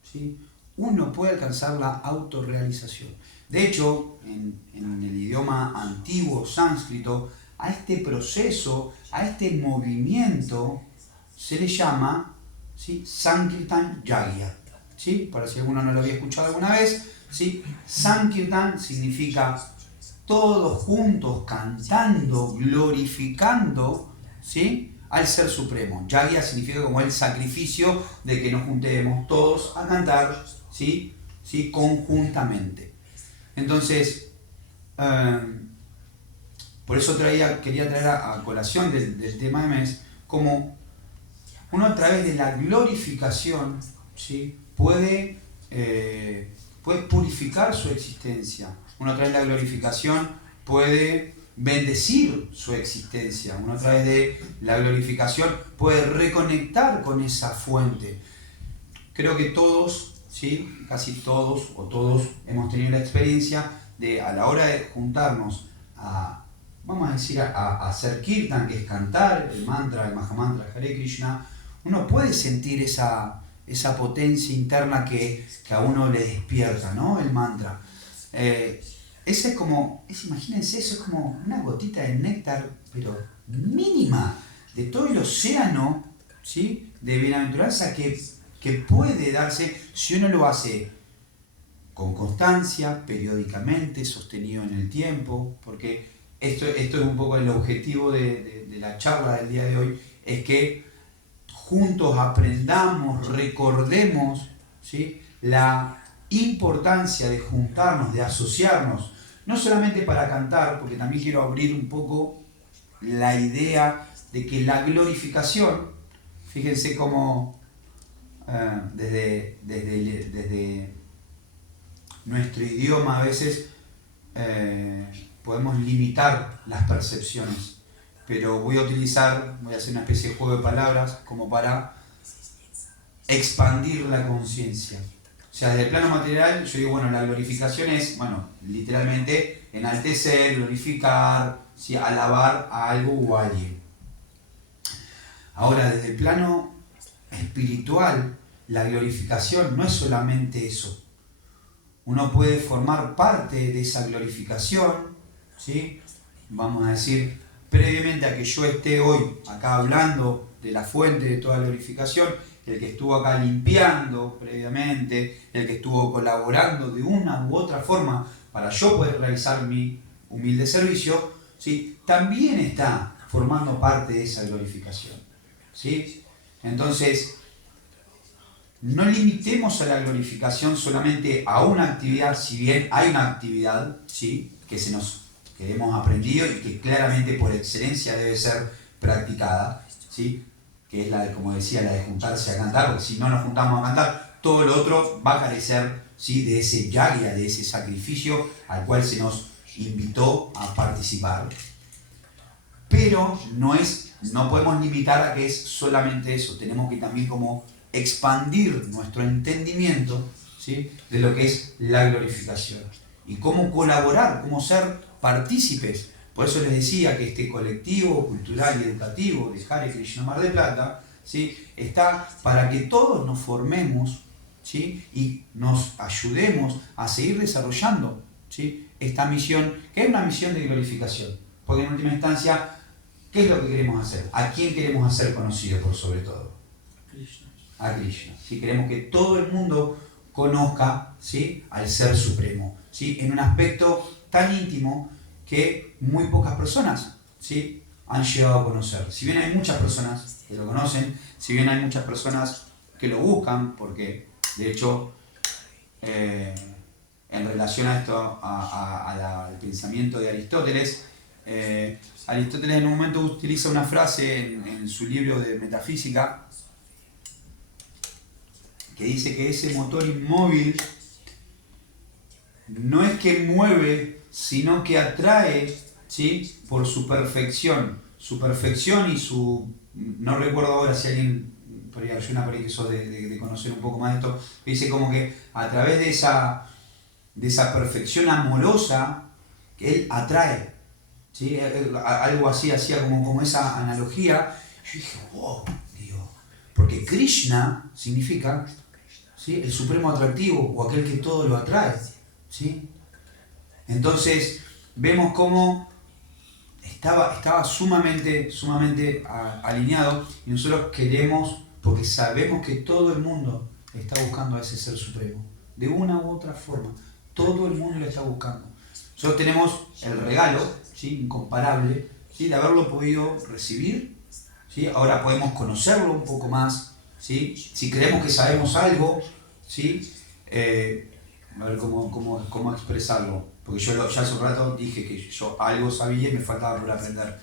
¿sí?, uno puede alcanzar la autorrealización. De hecho, en el idioma antiguo sánscrito, a este proceso, a este movimiento, se le llama, ¿sí?, Sankirtan Yagya, ¿sí? Para si alguno no lo había escuchado alguna vez, ¿sí? Sankirtan significa todos juntos cantando, glorificando, ¿sí?, al Ser Supremo. Yagya significa como el sacrificio de que nos juntemos todos a cantar, ¿sí?, ¿sí?, conjuntamente. Entonces, por eso quería traer a colación del tema de mes, como uno a través de la glorificación, ¿sí?, puede purificar su existencia. Uno a través de la glorificación puede bendecir su existencia. Uno a través de la glorificación puede reconectar con esa fuente. Creo que todos, ¿sí?, casi todos o todos hemos tenido la experiencia a la hora de juntarnos vamos a decir, a hacer kirtan, que es cantar el mantra, el Mahamantra Hare Krishna, uno puede sentir esa potencia interna que a uno le despierta, ¿no? El mantra. Ese es como, imagínense, eso es como una gotita de néctar, pero mínima, de todo el océano, ¿sí?, de bienaventuranza que puede darse si uno lo hace con constancia, periódicamente, sostenido en el tiempo, porque esto es un poco el objetivo de la charla del día de hoy, es que juntos aprendamos, recordemos, ¿sí?, la importancia de juntarnos, de asociarnos, no solamente para cantar, porque también quiero abrir un poco la idea de que la glorificación, fíjense cómo desde nuestro idioma a veces podemos limitar las percepciones, pero voy a hacer una especie de juego de palabras como para expandir la conciencia. O sea, desde el plano material, yo digo, bueno, la glorificación es, bueno, literalmente enaltecer, glorificar, ¿sí?, alabar a algo o a alguien. Ahora, desde el plano espiritual, la glorificación no es solamente eso. Uno puede formar parte de esa glorificación, ¿sí?, vamos a decir, previamente a que yo esté hoy acá hablando de la fuente de toda glorificación, el que estuvo acá limpiando previamente, el que estuvo colaborando de una u otra forma para yo poder realizar mi humilde servicio, ¿sí?, también está formando parte de esa glorificación, ¿sí? Entonces, no limitemos a la glorificación solamente a una actividad, si bien hay una actividad, ¿sí?, que hemos aprendido y que claramente por excelencia debe ser practicada, ¿sí?, que es la de, como decía, la de juntarse a cantar, porque si no nos juntamos a cantar, todo lo otro va a carecer, ¿sí?, de ese yagya, de ese sacrificio al cual se nos invitó a participar. Pero no podemos limitar a que es solamente eso, tenemos que también como expandir nuestro entendimiento, ¿sí?, de lo que es la glorificación y cómo colaborar, cómo ser partícipes. Por eso les decía que este colectivo cultural y educativo de Hare Krishna Mar del Plata, ¿sí?, está para que todos nos formemos, ¿sí?, y nos ayudemos a seguir desarrollando, ¿sí?, esta misión, que es una misión de glorificación. Porque en última instancia, ¿qué es lo que queremos hacer? ¿A quién queremos hacer conocido por sobre todo? A Krishna. ¿Sí? Queremos que todo el mundo conozca, ¿sí?, al Ser Supremo, ¿sí?, en un aspecto tan íntimo que muy pocas personas, ¿sí?, han llegado a conocer. Si bien hay muchas personas que lo conocen, si bien hay muchas personas que lo buscan, porque de hecho en relación a esto, al pensamiento de Aristóteles, Aristóteles en un momento utiliza una frase en su libro de Metafísica que dice que ese motor inmóvil no es que mueve, sino que atrae, ¿sí?, por su perfección y su... No recuerdo ahora si alguien, por ahí Arjuna, por ahí que sos de conocer un poco más de esto, dice como que a través de esa perfección amorosa que él atrae, ¿sí?, algo así, hacía como esa analogía. Yo dije, wow, digo, porque Krishna significa, ¿sí?, el supremo atractivo o aquel que todo lo atrae, ¿sí? Entonces vemos cómo estaba sumamente alineado, y nosotros queremos, porque sabemos que todo el mundo está buscando a ese Ser Supremo, de una u otra forma, todo el mundo lo está buscando. Nosotros tenemos el regalo, ¿sí?, incomparable, ¿sí?, de haberlo podido recibir, ¿sí? Ahora podemos conocerlo un poco más, ¿sí?, si creemos que sabemos algo, ¿sí?, a ver cómo expresarlo, porque yo ya hace un rato dije que yo algo sabía y me faltaba por aprender,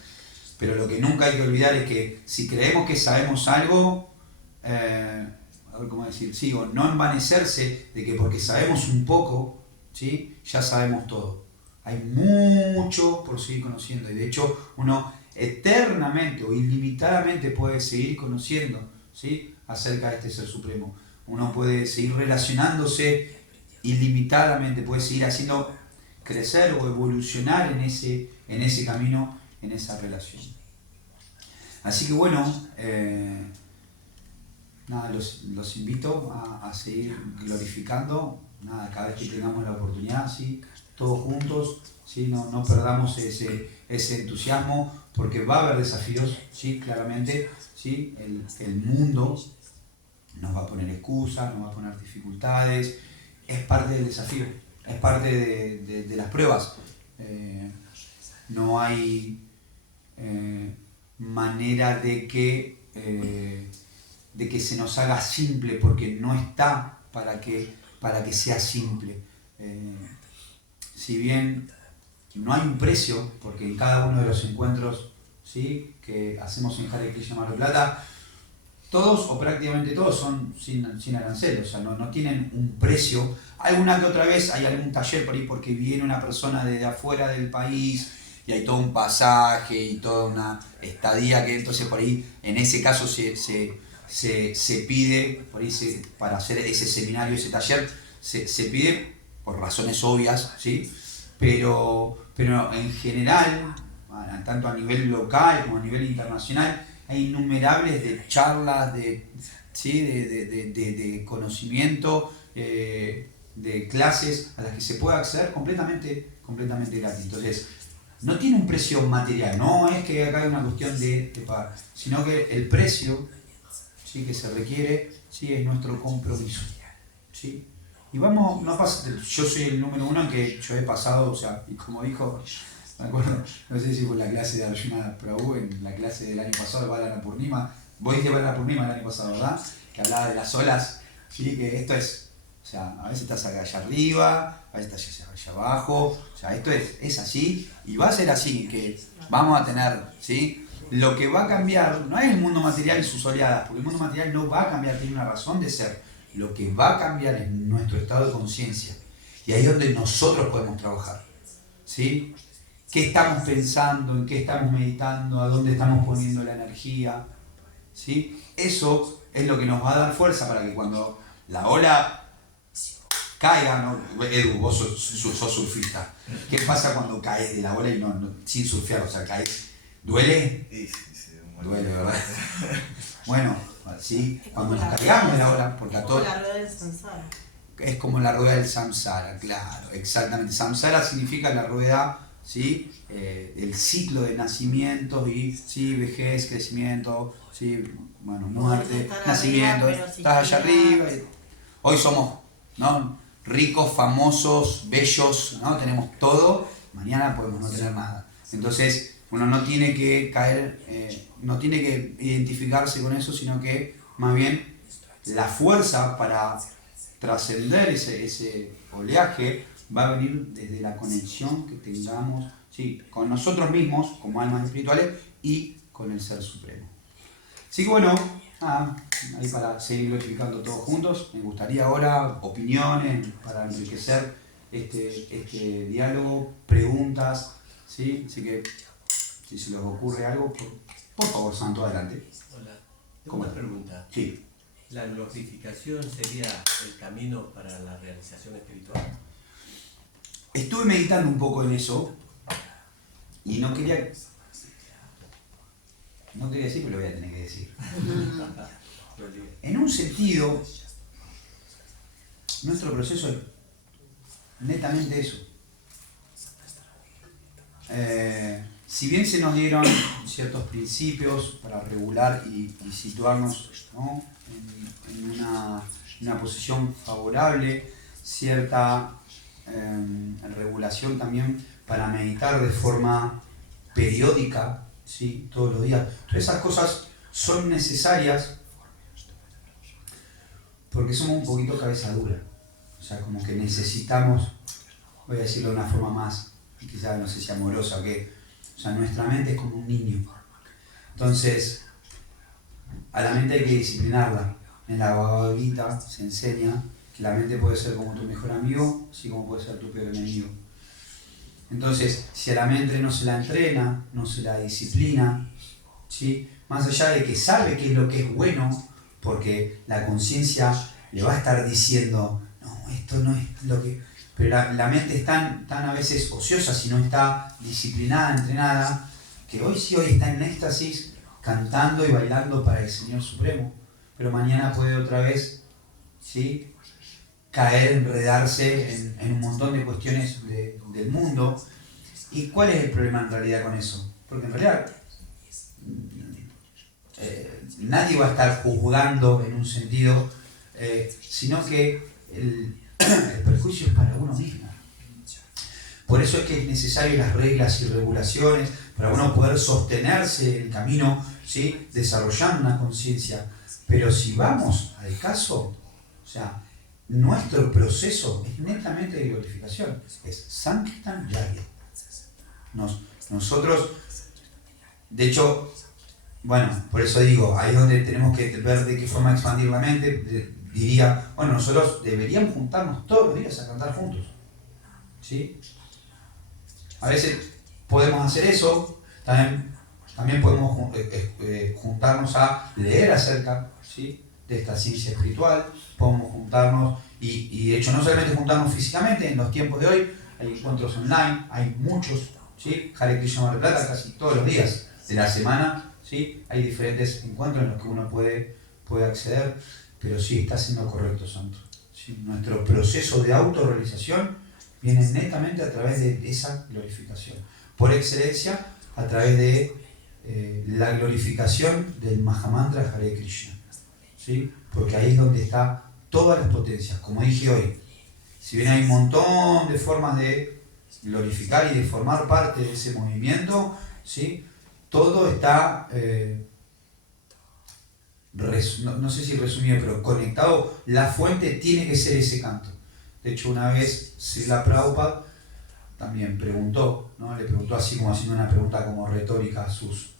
pero lo que nunca hay que olvidar es que si creemos que sabemos algo, a ver cómo decir, sigo, no envanecerse de que porque sabemos un poco, ¿sí?, ya sabemos todo. Hay mucho por seguir conociendo, y de hecho uno eternamente o ilimitadamente puede seguir conociendo, ¿sí?, acerca de este Ser Supremo. Uno puede seguir relacionándose ilimitadamente, puede seguir haciendo crecer o evolucionar en ese camino, en esa relación. Así que bueno, nada, los invito a seguir glorificando, nada, cada vez que tengamos la oportunidad, ¿sí? Todos juntos, ¿sí? No perdamos ese entusiasmo, porque va a haber desafíos, ¿sí? Claramente, ¿sí? El mundo nos va a poner excusas, nos va a poner dificultades, es parte del desafío, es parte de las pruebas. No hay manera de que se nos haga simple, porque no está para que sea simple. Si bien no hay un precio, porque en cada uno de los encuentros, ¿sí?, que hacemos en Hare Krishna Mar del Plata, todos o prácticamente todos son sin arancel, o sea, no tienen un precio. Alguna que otra vez hay algún taller por ahí porque viene una persona desde afuera del país y hay todo un pasaje y toda una estadía, que entonces por ahí en ese caso se pide, por ahí para hacer ese seminario, ese taller, se pide por razones obvias, ¿sí? Pero en general, tanto a nivel local como a nivel internacional, hay innumerables de charlas, ¿sí?, de conocimiento, de clases a las que se puede acceder completamente gratis. Entonces, no tiene un precio material, no es que acá hay una cuestión de pagar, sino que el precio, ¿sí?, que se requiere, ¿sí?, es nuestro compromiso, ¿sí? Y vamos, no pasa, yo soy el número uno en que yo he pasado, o sea, y como dijo, me acuerdo, no sé si por la clase de Arjuna Prabhu, en la clase del año pasado de Balana Purnima, vos diste Balana Purnima el año pasado, ¿verdad? Que hablaba de las olas, ¿sí? Que esto es, o sea, a veces estás acá allá arriba, a veces estás allá abajo, o sea, esto es así, y va a ser así, que vamos a tener, ¿sí? Lo que va a cambiar no es el mundo material y sus oleadas, porque el mundo material no va a cambiar, tiene una razón de ser. Lo que va a cambiar es nuestro estado de conciencia, y ahí es donde nosotros podemos trabajar, ¿sí? ¿Qué estamos pensando? ¿En qué estamos meditando? ¿A dónde estamos poniendo la energía? ¿Sí? Eso es lo que nos va a dar fuerza para que cuando la ola caiga, ¿no? Edu, vos sos surfista. ¿Qué pasa cuando caes de la ola y sin surfear? O sea, caes. ¿Duele? Sí, duele, ¿verdad? Bueno, ¿sí? Cuando nos caigamos de la ola, porque a todos... Es como la rueda del samsara. Es como la rueda del samsara, claro, exactamente. Samsara significa la rueda, ¿sí? El ciclo de nacimientos y, ¿sí?, vejez, crecimiento, ¿sí?, bueno, muerte, nacimiento, arriba, estás allá arriba. Hoy somos, ¿no?, ricos, famosos, bellos, ¿no? Tenemos todo, mañana podemos no tener nada. Entonces, uno no tiene que caer, no tiene que identificarse con eso, sino que más bien la fuerza para trascender ese oleaje va a venir desde la conexión que tengamos, ¿sí?, con nosotros mismos como almas espirituales y con el Ser Supremo. Así que bueno, ahí para seguir glorificando todos juntos, me gustaría ahora opiniones para enriquecer este diálogo, preguntas, ¿sí? Así que si se les ocurre algo, por favor, Santo, adelante. Hola, tengo ¿Cómo? una pregunta. Sí. ¿La glorificación sería el camino para la realización espiritual? Estuve meditando un poco en eso y no quería decir, pero lo voy a tener que decir. En un sentido, nuestro proceso es netamente eso. Si bien se nos dieron ciertos principios para regular y situarnos, ¿no?, en una posición favorable, cierta regulación también para meditar de forma periódica, ¿sí?, todos los días. Entonces esas cosas son necesarias porque somos un poquito cabeza dura. O sea, como que necesitamos, voy a decirlo de una forma más, quizás no sé si amorosa o qué, o sea, nuestra mente es como un niño. Entonces, a la mente hay que disciplinarla. En la Bhagavad Gita se enseña que la mente puede ser como tu mejor amigo, así como puede ser tu peor enemigo. Entonces, si a la mente no se la entrena, no se la disciplina, ¿sí?, más allá de que sabe qué es lo que es bueno, porque la conciencia le va a estar diciendo, no, esto no es lo que... pero la mente es tan a veces ociosa, si no está disciplinada, entrenada, que hoy está en éxtasis, cantando y bailando para el Señor Supremo, pero mañana puede otra vez, ¿sí?, caer, enredarse en un montón de cuestiones del mundo. ¿Y cuál es el problema en realidad con eso? Porque en realidad nadie va a estar juzgando en un sentido, sino que el perjuicio es para uno mismo. Por eso es que es necesario las reglas y regulaciones para uno poder sostenerse en el camino, ¿sí?, desarrollando una conciencia. Pero si vamos al caso, o sea, nuestro proceso es netamente de glorificación, es Sankirtan Yagya. Nosotros, de hecho, bueno, por eso digo, ahí es donde tenemos que ver de qué forma expandir la mente. Diría, bueno, nosotros deberíamos juntarnos todos los días a cantar juntos, ¿sí? A veces podemos hacer eso, también podemos juntarnos a leer acerca, ¿sí?, de esta ciencia espiritual, podemos juntarnos, y de hecho no solamente juntarnos físicamente, en los tiempos de hoy hay encuentros online, hay muchos, ¿sí? Hare Krishna Mar del Plata casi todos los días de la semana, ¿sí?, hay diferentes encuentros en los que uno puede acceder, pero sí, está siendo correcto, Santo. ¿Sí? Nuestro proceso de autorrealización viene netamente a través de esa glorificación, por excelencia a través de la glorificación del Mahamantra Hare Krishna, ¿sí? Porque ahí es donde está todas las potencias. Como dije hoy, si bien hay un montón de formas de glorificar y de formar parte de ese movimiento, ¿sí?, todo está, no sé si resumido, pero conectado. La fuente tiene que ser ese canto. De hecho, una vez Srila Prabhupada también preguntó, ¿no?, le preguntó así como haciendo una pregunta como retórica a sus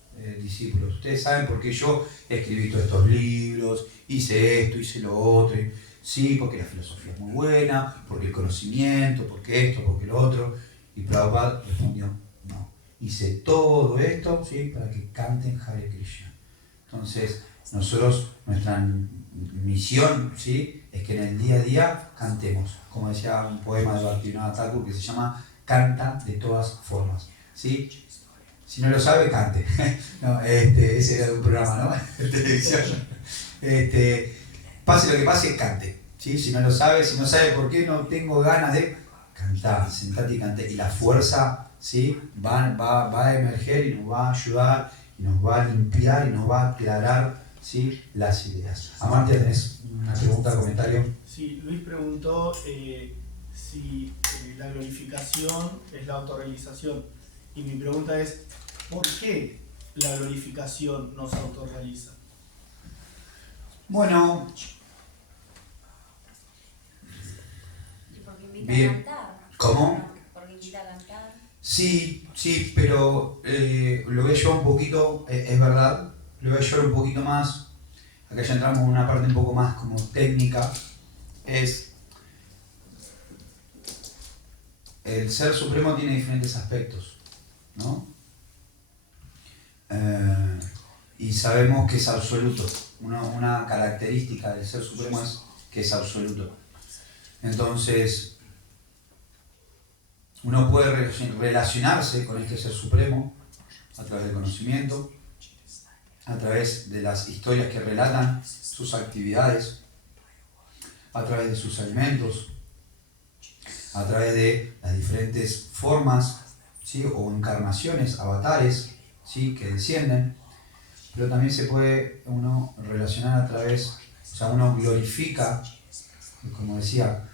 discípulos. Ustedes saben por qué yo escribí todos estos libros, hice esto, hice lo otro. Sí, porque la filosofía es muy buena, porque el conocimiento, porque esto, porque lo otro. Y Prabhupada respondió, no, hice todo esto, ¿sí?, para que canten Hare Krishna. Entonces, nosotros, nuestra misión, ¿sí?, es que en el día a día cantemos. Como decía un poema de Bhaktivinoda Thakur que se llama Canta de todas formas, ¿sí? Si no lo sabe, cante. No, ese era un programa, ¿no?, de televisión. Pase lo que pase, cante, ¿sí? Si no lo sabe, si no sabe por qué no tengo ganas de cantar, sentate y cante. Y la fuerza, ¿sí?, va a emerger y nos va a ayudar, y nos va a limpiar y nos va a aclarar, ¿sí?, las ideas. Amartya, ¿tenés una pregunta, comentario? Sí, Luis preguntó si la glorificación es la autorrealización. Y mi pregunta es, ¿por qué la glorificación nos autorrealiza? Bueno, Porque invita bien. a cantar. ¿Cómo? Porque invita a cantar. Sí, pero lo voy a llevar un poquito, es verdad, lo voy a llevar un poquito más. Acá ya entramos en una parte un poco más como técnica. Es el Ser Supremo tiene diferentes aspectos, ¿no? Y sabemos que es absoluto. Una característica del Ser Supremo es que es absoluto. Entonces, uno puede relacionarse con este Ser Supremo a través del conocimiento, a través de las historias que relatan sus actividades, a través de sus alimentos, a través de las diferentes formas, ¿sí?, o encarnaciones, avatares, ¿sí?, que descienden. Pero también se puede uno relacionar a través, o sea, uno glorifica, como decía,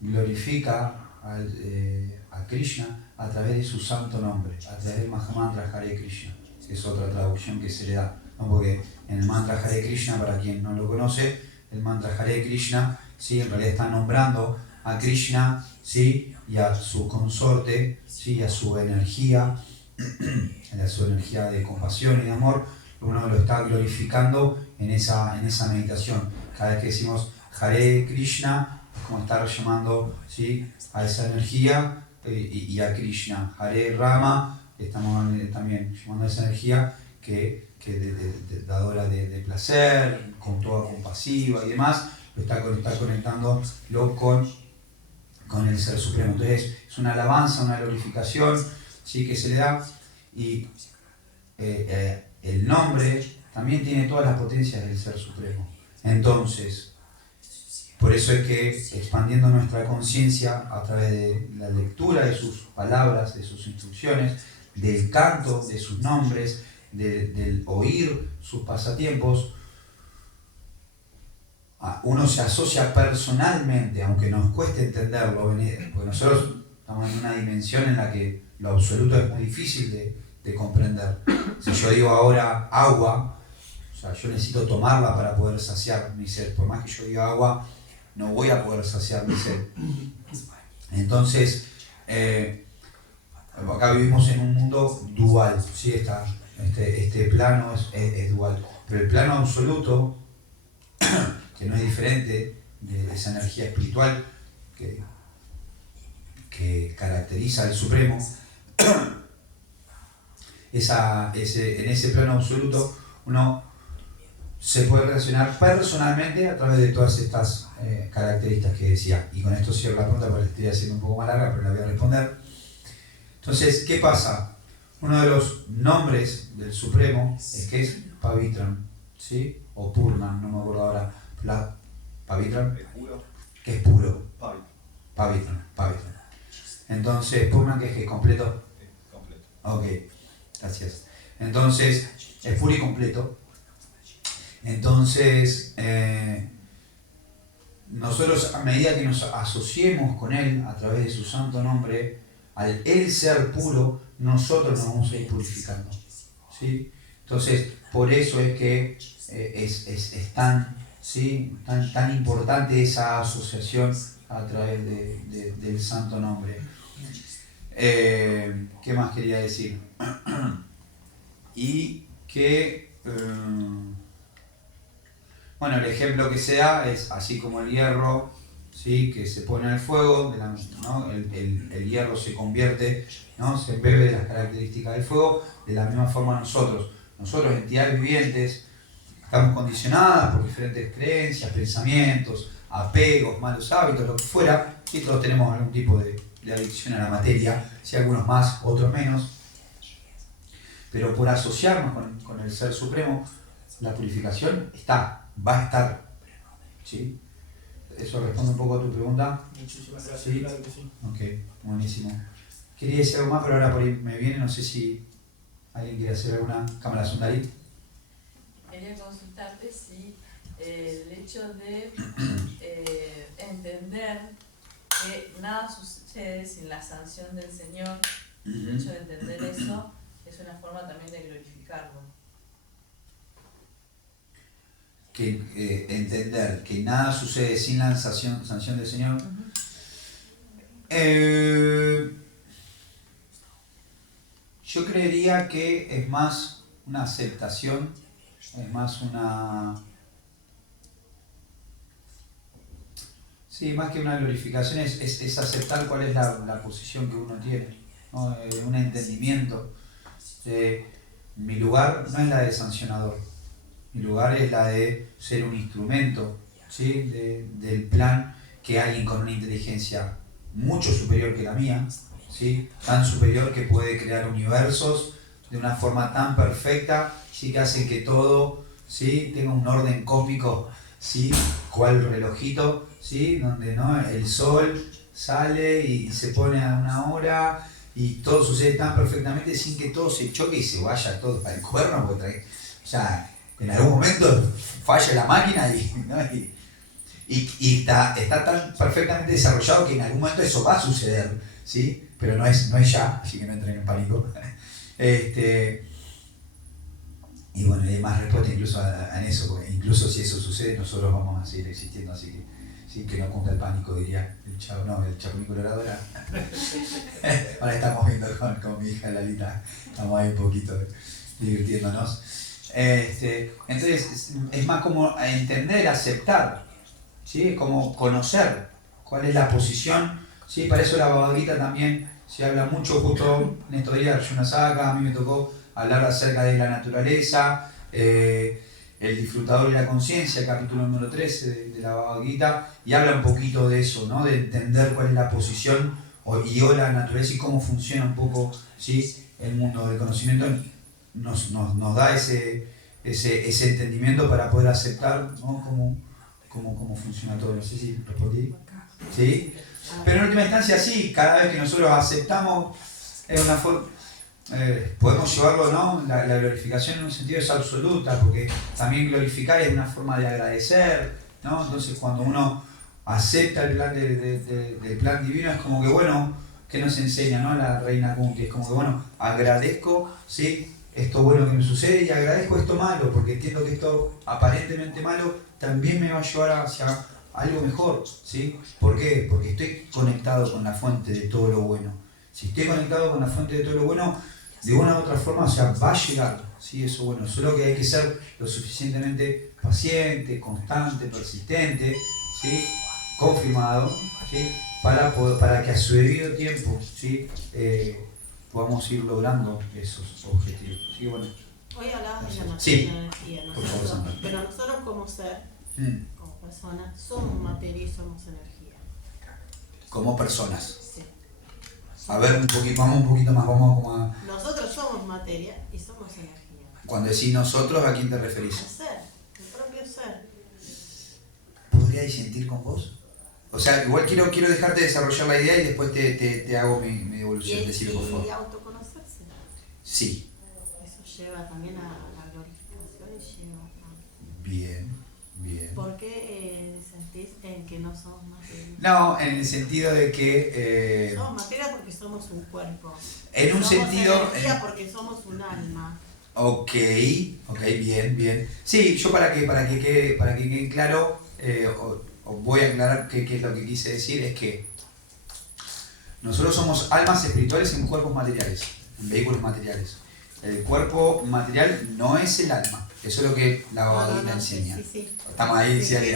glorifica a Krishna a través de su santo nombre, a través del Mahamantra Hare Krishna. Es otra traducción que se le da, ¿no? Porque en el mantra Hare Krishna, para quien no lo conoce, el mantra Hare Krishna, ¿sí?, en realidad está nombrando a Krishna, ¿sí?, y a su consorte, ¿sí?, y a su energía, de compasión y de amor. Uno lo está glorificando en esa meditación. Cada vez que decimos Hare Krishna, es como estar llamando, ¿sí?, a esa energía y a Krishna. Hare Rama, estamos también llamando a esa energía que dadora de placer, con toda compasiva y demás. Lo está conectándolo con con el Ser Supremo. Entonces es una alabanza, una glorificación, ¿sí? Que se le da, y el nombre también tiene todas las potencias del Ser Supremo. Entonces, por eso es que expandiendo nuestra conciencia a través de la lectura de sus palabras, de sus instrucciones, del canto de sus nombres, del oír sus pasatiempos, uno se asocia personalmente, aunque nos cueste entenderlo, porque nosotros estamos en una dimensión en la que lo absoluto es muy difícil de comprender. Si yo digo ahora agua, o sea, yo necesito tomarla para poder saciar mi sed. Por más que yo diga agua, no voy a poder saciar mi sed. Entonces, acá vivimos en un mundo dual, ¿sí? Este plano es dual, pero el plano absoluto, que no es diferente de esa energía espiritual que caracteriza al Supremo, en ese plano absoluto uno se puede relacionar personalmente a través de todas estas características que decía. Y con esto cierro la pregunta porque la estoy haciendo un poco más larga, pero la voy a responder. Entonces, ¿qué pasa? Uno de los nombres del Supremo es que es Pavitram, ¿sí? O Purman, no me acuerdo ahora. Pavitram, que es puro. Pavitram. Entonces, Purman, que es completo. Completo. Ok, gracias. Entonces, es puro y completo. Entonces, nosotros a medida que nos asociemos con Él a través de su santo nombre, al Él ser puro, nosotros nos vamos a ir purificando, ¿sí? Entonces, por eso es que es tan, ¿sí? tan importante esa asociación a través del santo nombre. ¿Qué más quería decir? Y que... bueno, el ejemplo que se da es así como el hierro, ¿sí? Que se pone al fuego, ¿no? el hierro se convierte, ¿no? Se bebe de las características del fuego. De la misma forma nosotros, entidades vivientes, estamos condicionadas por diferentes creencias, pensamientos, apegos, malos hábitos, lo que fuera, y todos tenemos algún tipo de adicción a la materia, si algunos más, otros menos, pero por asociarnos con el Ser Supremo, la purificación va a estar, ¿sí? ¿Eso responde un poco a tu pregunta? Muchísimas gracias, ¿Sí? claro que sí. Ok, buenísimo. Quería decir algo más, pero ahora por ahí me viene, no sé si alguien quiere hacer alguna cámara Sundari. Quería consultarte si el hecho de entender que nada sucede sin la sanción del Señor, el hecho de entender eso es una forma también de glorificarlo. Que entender que nada sucede sin la sanción del Señor. Yo creería que es más una aceptación, es más más que una glorificación, es aceptar cuál es la posición que uno tiene, ¿no? Un entendimiento. Mi lugar no es la de sancionador. Mi lugar es la de ser un instrumento, ¿sí? Del plan que alguien con una inteligencia mucho superior que la mía, ¿sí? Tan superior que puede crear universos de una forma tan perfecta, ¿sí? Que hacen que todo, ¿sí? Tenga un orden cósmico, ¿sí? Cual relojito, ¿sí? Donde, ¿no? El sol sale y se pone a una hora y todo sucede tan perfectamente sin que todo se choque y se vaya todo para el cuerno, porque o sea, en algún momento falla la máquina y está tan perfectamente desarrollado que en algún momento eso va a suceder, ¿sí? Pero no es ya, así que no entren en pánico. Y bueno, hay más respuesta incluso en eso, porque incluso si eso sucede, nosotros vamos a seguir existiendo, así que sí, que no cunda el pánico, diría el Chapulín Colorado. Ahora estamos viendo con mi hija Lalita, estamos ahí un poquito divirtiéndonos. Entonces es más como entender, aceptar, ¿sí? Como conocer cuál es la posición, ¿sí? Para eso la Bhagavad Gita también se habla mucho, justo en estos días Arjuna Saka, a mí me tocó hablar acerca de la naturaleza, El disfrutador y la conciencia, el capítulo número 13 de la Bhagavad Gita, y habla un poquito de eso, ¿no? De entender cuál es la posición o la naturaleza y cómo funciona un poco, ¿sí? El mundo del conocimiento. Nos da ese entendimiento para poder aceptar, ¿no? cómo funciona todo. No sé si respondí. ¿Sí? Pero en última instancia sí, cada vez que nosotros aceptamos es una forma, podemos llevarlo, ¿no? La glorificación en un sentido es absoluta, porque también glorificar es una forma de agradecer, ¿no? Entonces cuando uno acepta el plan del plan divino es como que, bueno, ¿qué nos enseña, no? La reina Kunti? Es como que, bueno, agradezco, ¿sí? Esto bueno que me sucede y agradezco esto malo, porque entiendo que esto aparentemente malo también me va a llevar hacia algo mejor, ¿sí? ¿Por qué? Porque estoy conectado con la fuente de todo lo bueno. Si estoy conectado con la fuente de todo lo bueno, de una u otra forma, o sea, va a llegar, ¿sí? Eso bueno, solo que hay que ser lo suficientemente paciente, constante, persistente, ¿sí? Confirmado, ¿sí? Para que a su debido tiempo, ¿sí? Podamos ir logrando esos objetivos. Así que bueno. Hoy hablabas de la materia Sí. y la energía, Por favor, nosotros, Sandra. pero nosotros como ser, como persona, somos materia y somos energía. Como personas. Sí. A ver, vamos un poquito más, vamos como a... Nosotros somos materia y somos energía. Cuando decís nosotros, ¿a quién te El referís? ser, el propio ser. ¿Podría disentir con vos? O sea, igual quiero dejarte desarrollar la idea y después te hago mi devolución. Decilo, por favor. Y autoconocerse. Sí. Eso lleva también a la glorificación y lleva a... Bien. ¿Por qué sentís en que no somos materia? No, en el sentido de que... Somos materia porque somos un cuerpo. en un somos sentido... energía porque somos un alma. Ok, bien. Sí, yo para que quede claro, os voy a aclarar qué es lo que quise decir, es que nosotros somos almas espirituales en cuerpos materiales, en vehículos materiales. El cuerpo material no es el alma, eso es lo que la Bhagavad Gita enseña. Sí. Estamos ahí, Sí, sí.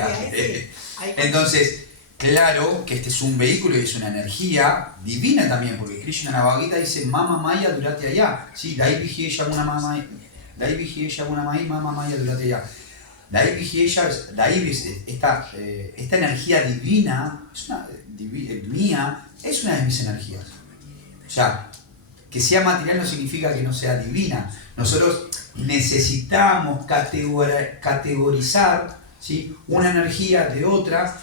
Ahí Entonces, claro que este es un vehículo y es una energía divina también, porque Krishna en la Bhagavad Gita dice Mama Maya durate allá. Sí, Dai Vigiye Yamuna Mai Mama Maya durate allá. Esta energía divina, mía, es una de mis energías. O sea, que sea material no significa que no sea divina. Nosotros necesitamos categorizar, ¿sí? Una energía de otra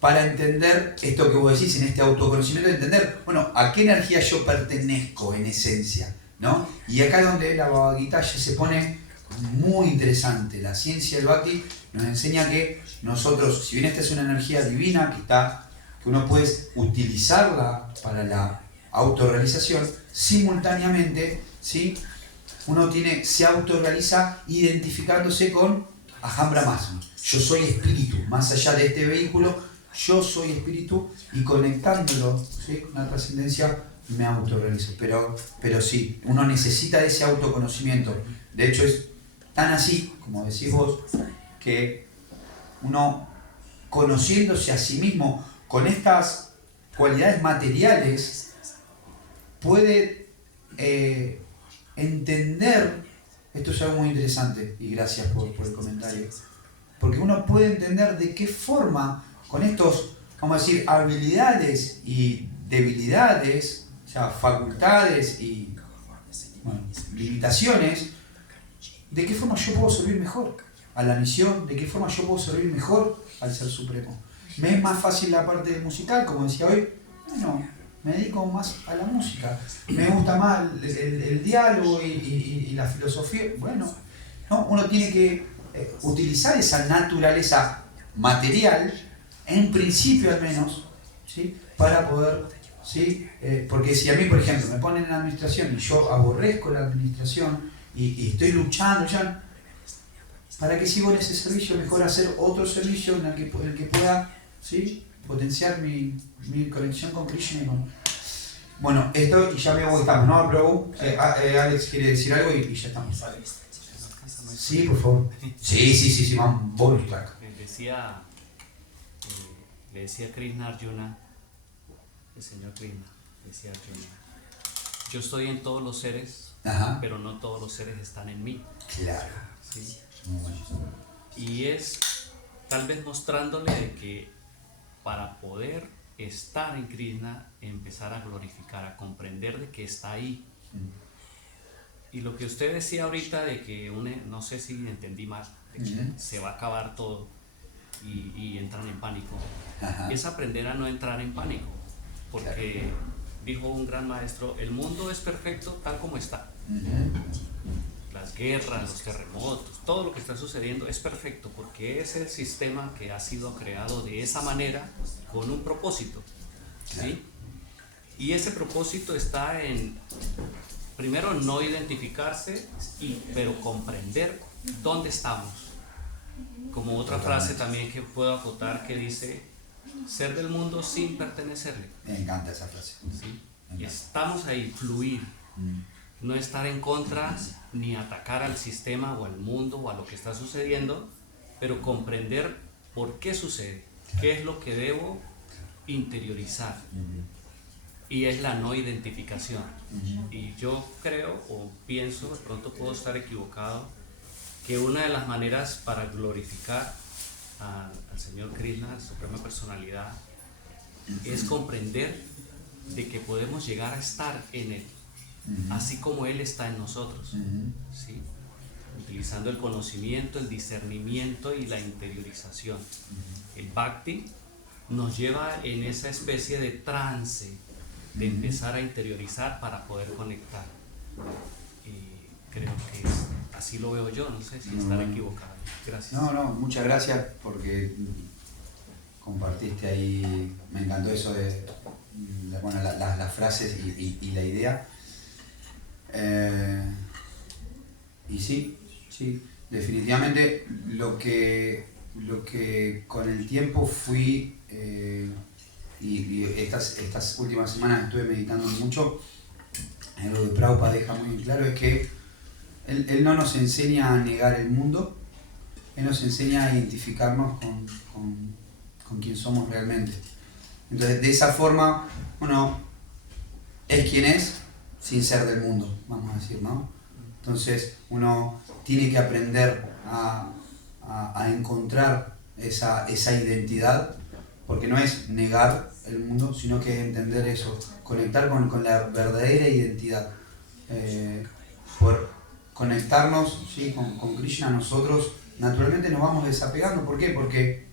para entender esto que vos decís en este autoconocimiento, de entender, bueno, a qué energía yo pertenezco en esencia, ¿no? Y acá es donde la Bhagavad Gita ya se pone muy interesante. La ciencia del Bhakti nos enseña que nosotros, si bien esta es una energía divina que uno puede utilizarla para la autorrealización, simultáneamente, ¿sí? Uno se autorrealiza identificándose con Aham Brahmasmi. Yo soy espíritu, más allá de este vehículo, yo soy espíritu y conectándolo, ¿sí? Con la trascendencia me autorrealizo. Pero sí, uno necesita de ese autoconocimiento. De hecho es tan así, como decís vos, que uno conociéndose a sí mismo con estas cualidades materiales puede entender, esto es algo muy interesante y gracias por el comentario, porque uno puede entender de qué forma con estos, vamos a decir, habilidades y debilidades, o sea, facultades y limitaciones, de qué forma yo puedo servir mejor a la misión, de qué forma yo puedo servir mejor al Ser Supremo. Me es más fácil la parte musical, como decía hoy, bueno, me dedico más a la música, me gusta más el diálogo y la filosofía, bueno, ¿no? Uno tiene que utilizar esa naturaleza material, en principio al menos, ¿sí? Para poder, ¿sí? Porque si a mí, por ejemplo, me ponen en la administración y yo aborrezco la administración y estoy luchando ya, ¿para qué sigo en ese servicio? Mejor hacer otro servicio en el que pueda, ¿sí? Potenciar mi conexión con Krishna y con... Bueno, esto y ya veo que estamos, ¿no, Prabhu? Alex quiere decir algo y ya estamos. Sí, por favor. Sí, vamos, bonus track. Le decía Krishna a Arjuna, el señor Krishna, decía Arjuna, yo estoy en todos los seres, Ajá. pero no todos los seres están en mí. Claro. ¿Sí? Muy bueno. Y es tal vez mostrándole de que para poder estar en Krishna, empezar a glorificar, a comprender de que está ahí. Y lo que usted decía ahorita de que, no sé si entendí mal, de que se va a acabar todo y entran en pánico. Ajá. Es aprender a no entrar en pánico, porque dijo un gran maestro, el mundo es perfecto tal como está. Las guerras, los terremotos, todo lo que está sucediendo es perfecto porque es el sistema que ha sido creado de esa manera con un propósito, ¿sí? Y ese propósito está en, primero, no identificarse, pero comprender dónde estamos. Como otra frase también que puedo acotar que dice, ser del mundo sin pertenecerle. Me encanta esa frase. ¿Sí? Y estamos ahí, fluir. No estar en contra ni atacar al sistema o al mundo o a lo que está sucediendo, pero comprender por qué sucede, qué es lo que debo interiorizar. Y es la no identificación. Y yo creo o pienso, de pronto puedo estar equivocado, que una de las maneras para glorificar al Señor Krishna, a la Suprema Personalidad, es comprender de que podemos llegar a estar en Él, así como Él está en nosotros, ¿sí? Utilizando el conocimiento, el discernimiento y la interiorización. El Bhakti nos lleva en esa especie de trance de empezar a interiorizar para poder conectar. Y creo que así lo veo yo, no sé si estaré equivocado. Gracias. No, muchas gracias porque compartiste ahí, me encantó eso de bueno, las frases y la idea. Y sí, definitivamente lo que con el tiempo fui y estas últimas semanas estuve meditando mucho, lo que Prabhupada deja muy claro es que él no nos enseña a negar el mundo, Él nos enseña a identificarnos con quien somos realmente. Entonces, de esa forma, uno es quien es sin ser del mundo, vamos a decir, ¿no? Entonces, uno tiene que aprender a encontrar esa identidad, porque no es negar el mundo, sino que es entender eso, conectar con la verdadera identidad. Por conectarnos, ¿sí? con Krishna, nosotros naturalmente nos vamos desapegando. ¿Por qué? Porque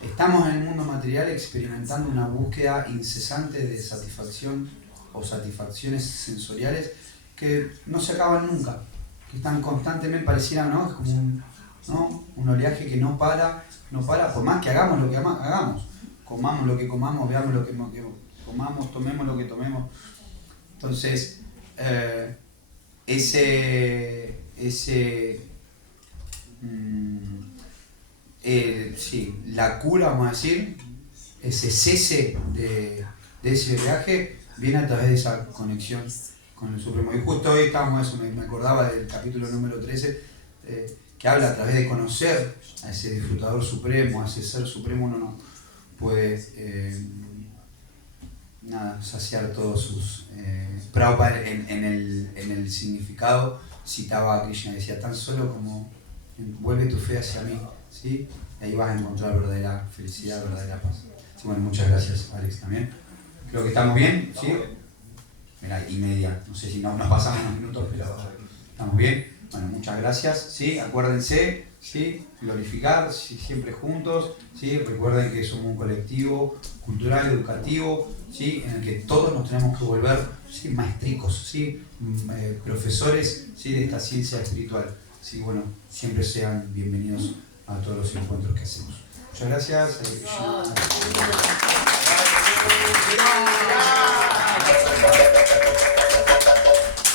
estamos en el mundo material experimentando una búsqueda incesante de satisfacción o satisfacciones sensoriales que no se acaban nunca, que están constantemente, parecieran, ¿no? Es como un oleaje que no para, por más que hagamos lo que hagamos, comamos lo que comamos, veamos lo que comamos, tomemos lo que tomemos. Entonces, la cura, vamos a decir, ese cese de ese oleaje viene a través de esa conexión con el Supremo. Y justo hoy estábamos eso, me acordaba del capítulo número 13, que habla a través de conocer a ese disfrutador supremo, a ese ser supremo, uno no puede saciar todos sus... Prabhupada en el significado citaba a Krishna, decía, tan solo como vuelve tu fe hacia mí, ¿sí? Ahí vas a encontrar verdadera felicidad, verdadera paz. Sí, bueno, muchas gracias, Alex, también. Creo que estamos bien, ¿sí? Mira, y media, no sé si nos pasamos unos minutos, pero estamos bien. Bueno, muchas gracias, ¿sí? Acuérdense, ¿sí? Glorificar, ¿sí? Siempre juntos, ¿sí? Recuerden que somos un colectivo cultural, educativo, ¿sí? En el que todos nos tenemos que volver, ¿sí? Maestricos, ¿sí? Profesores, ¿sí? De esta ciencia espiritual. Sí, bueno, siempre sean bienvenidos a todos los encuentros que hacemos. Muchas gracias.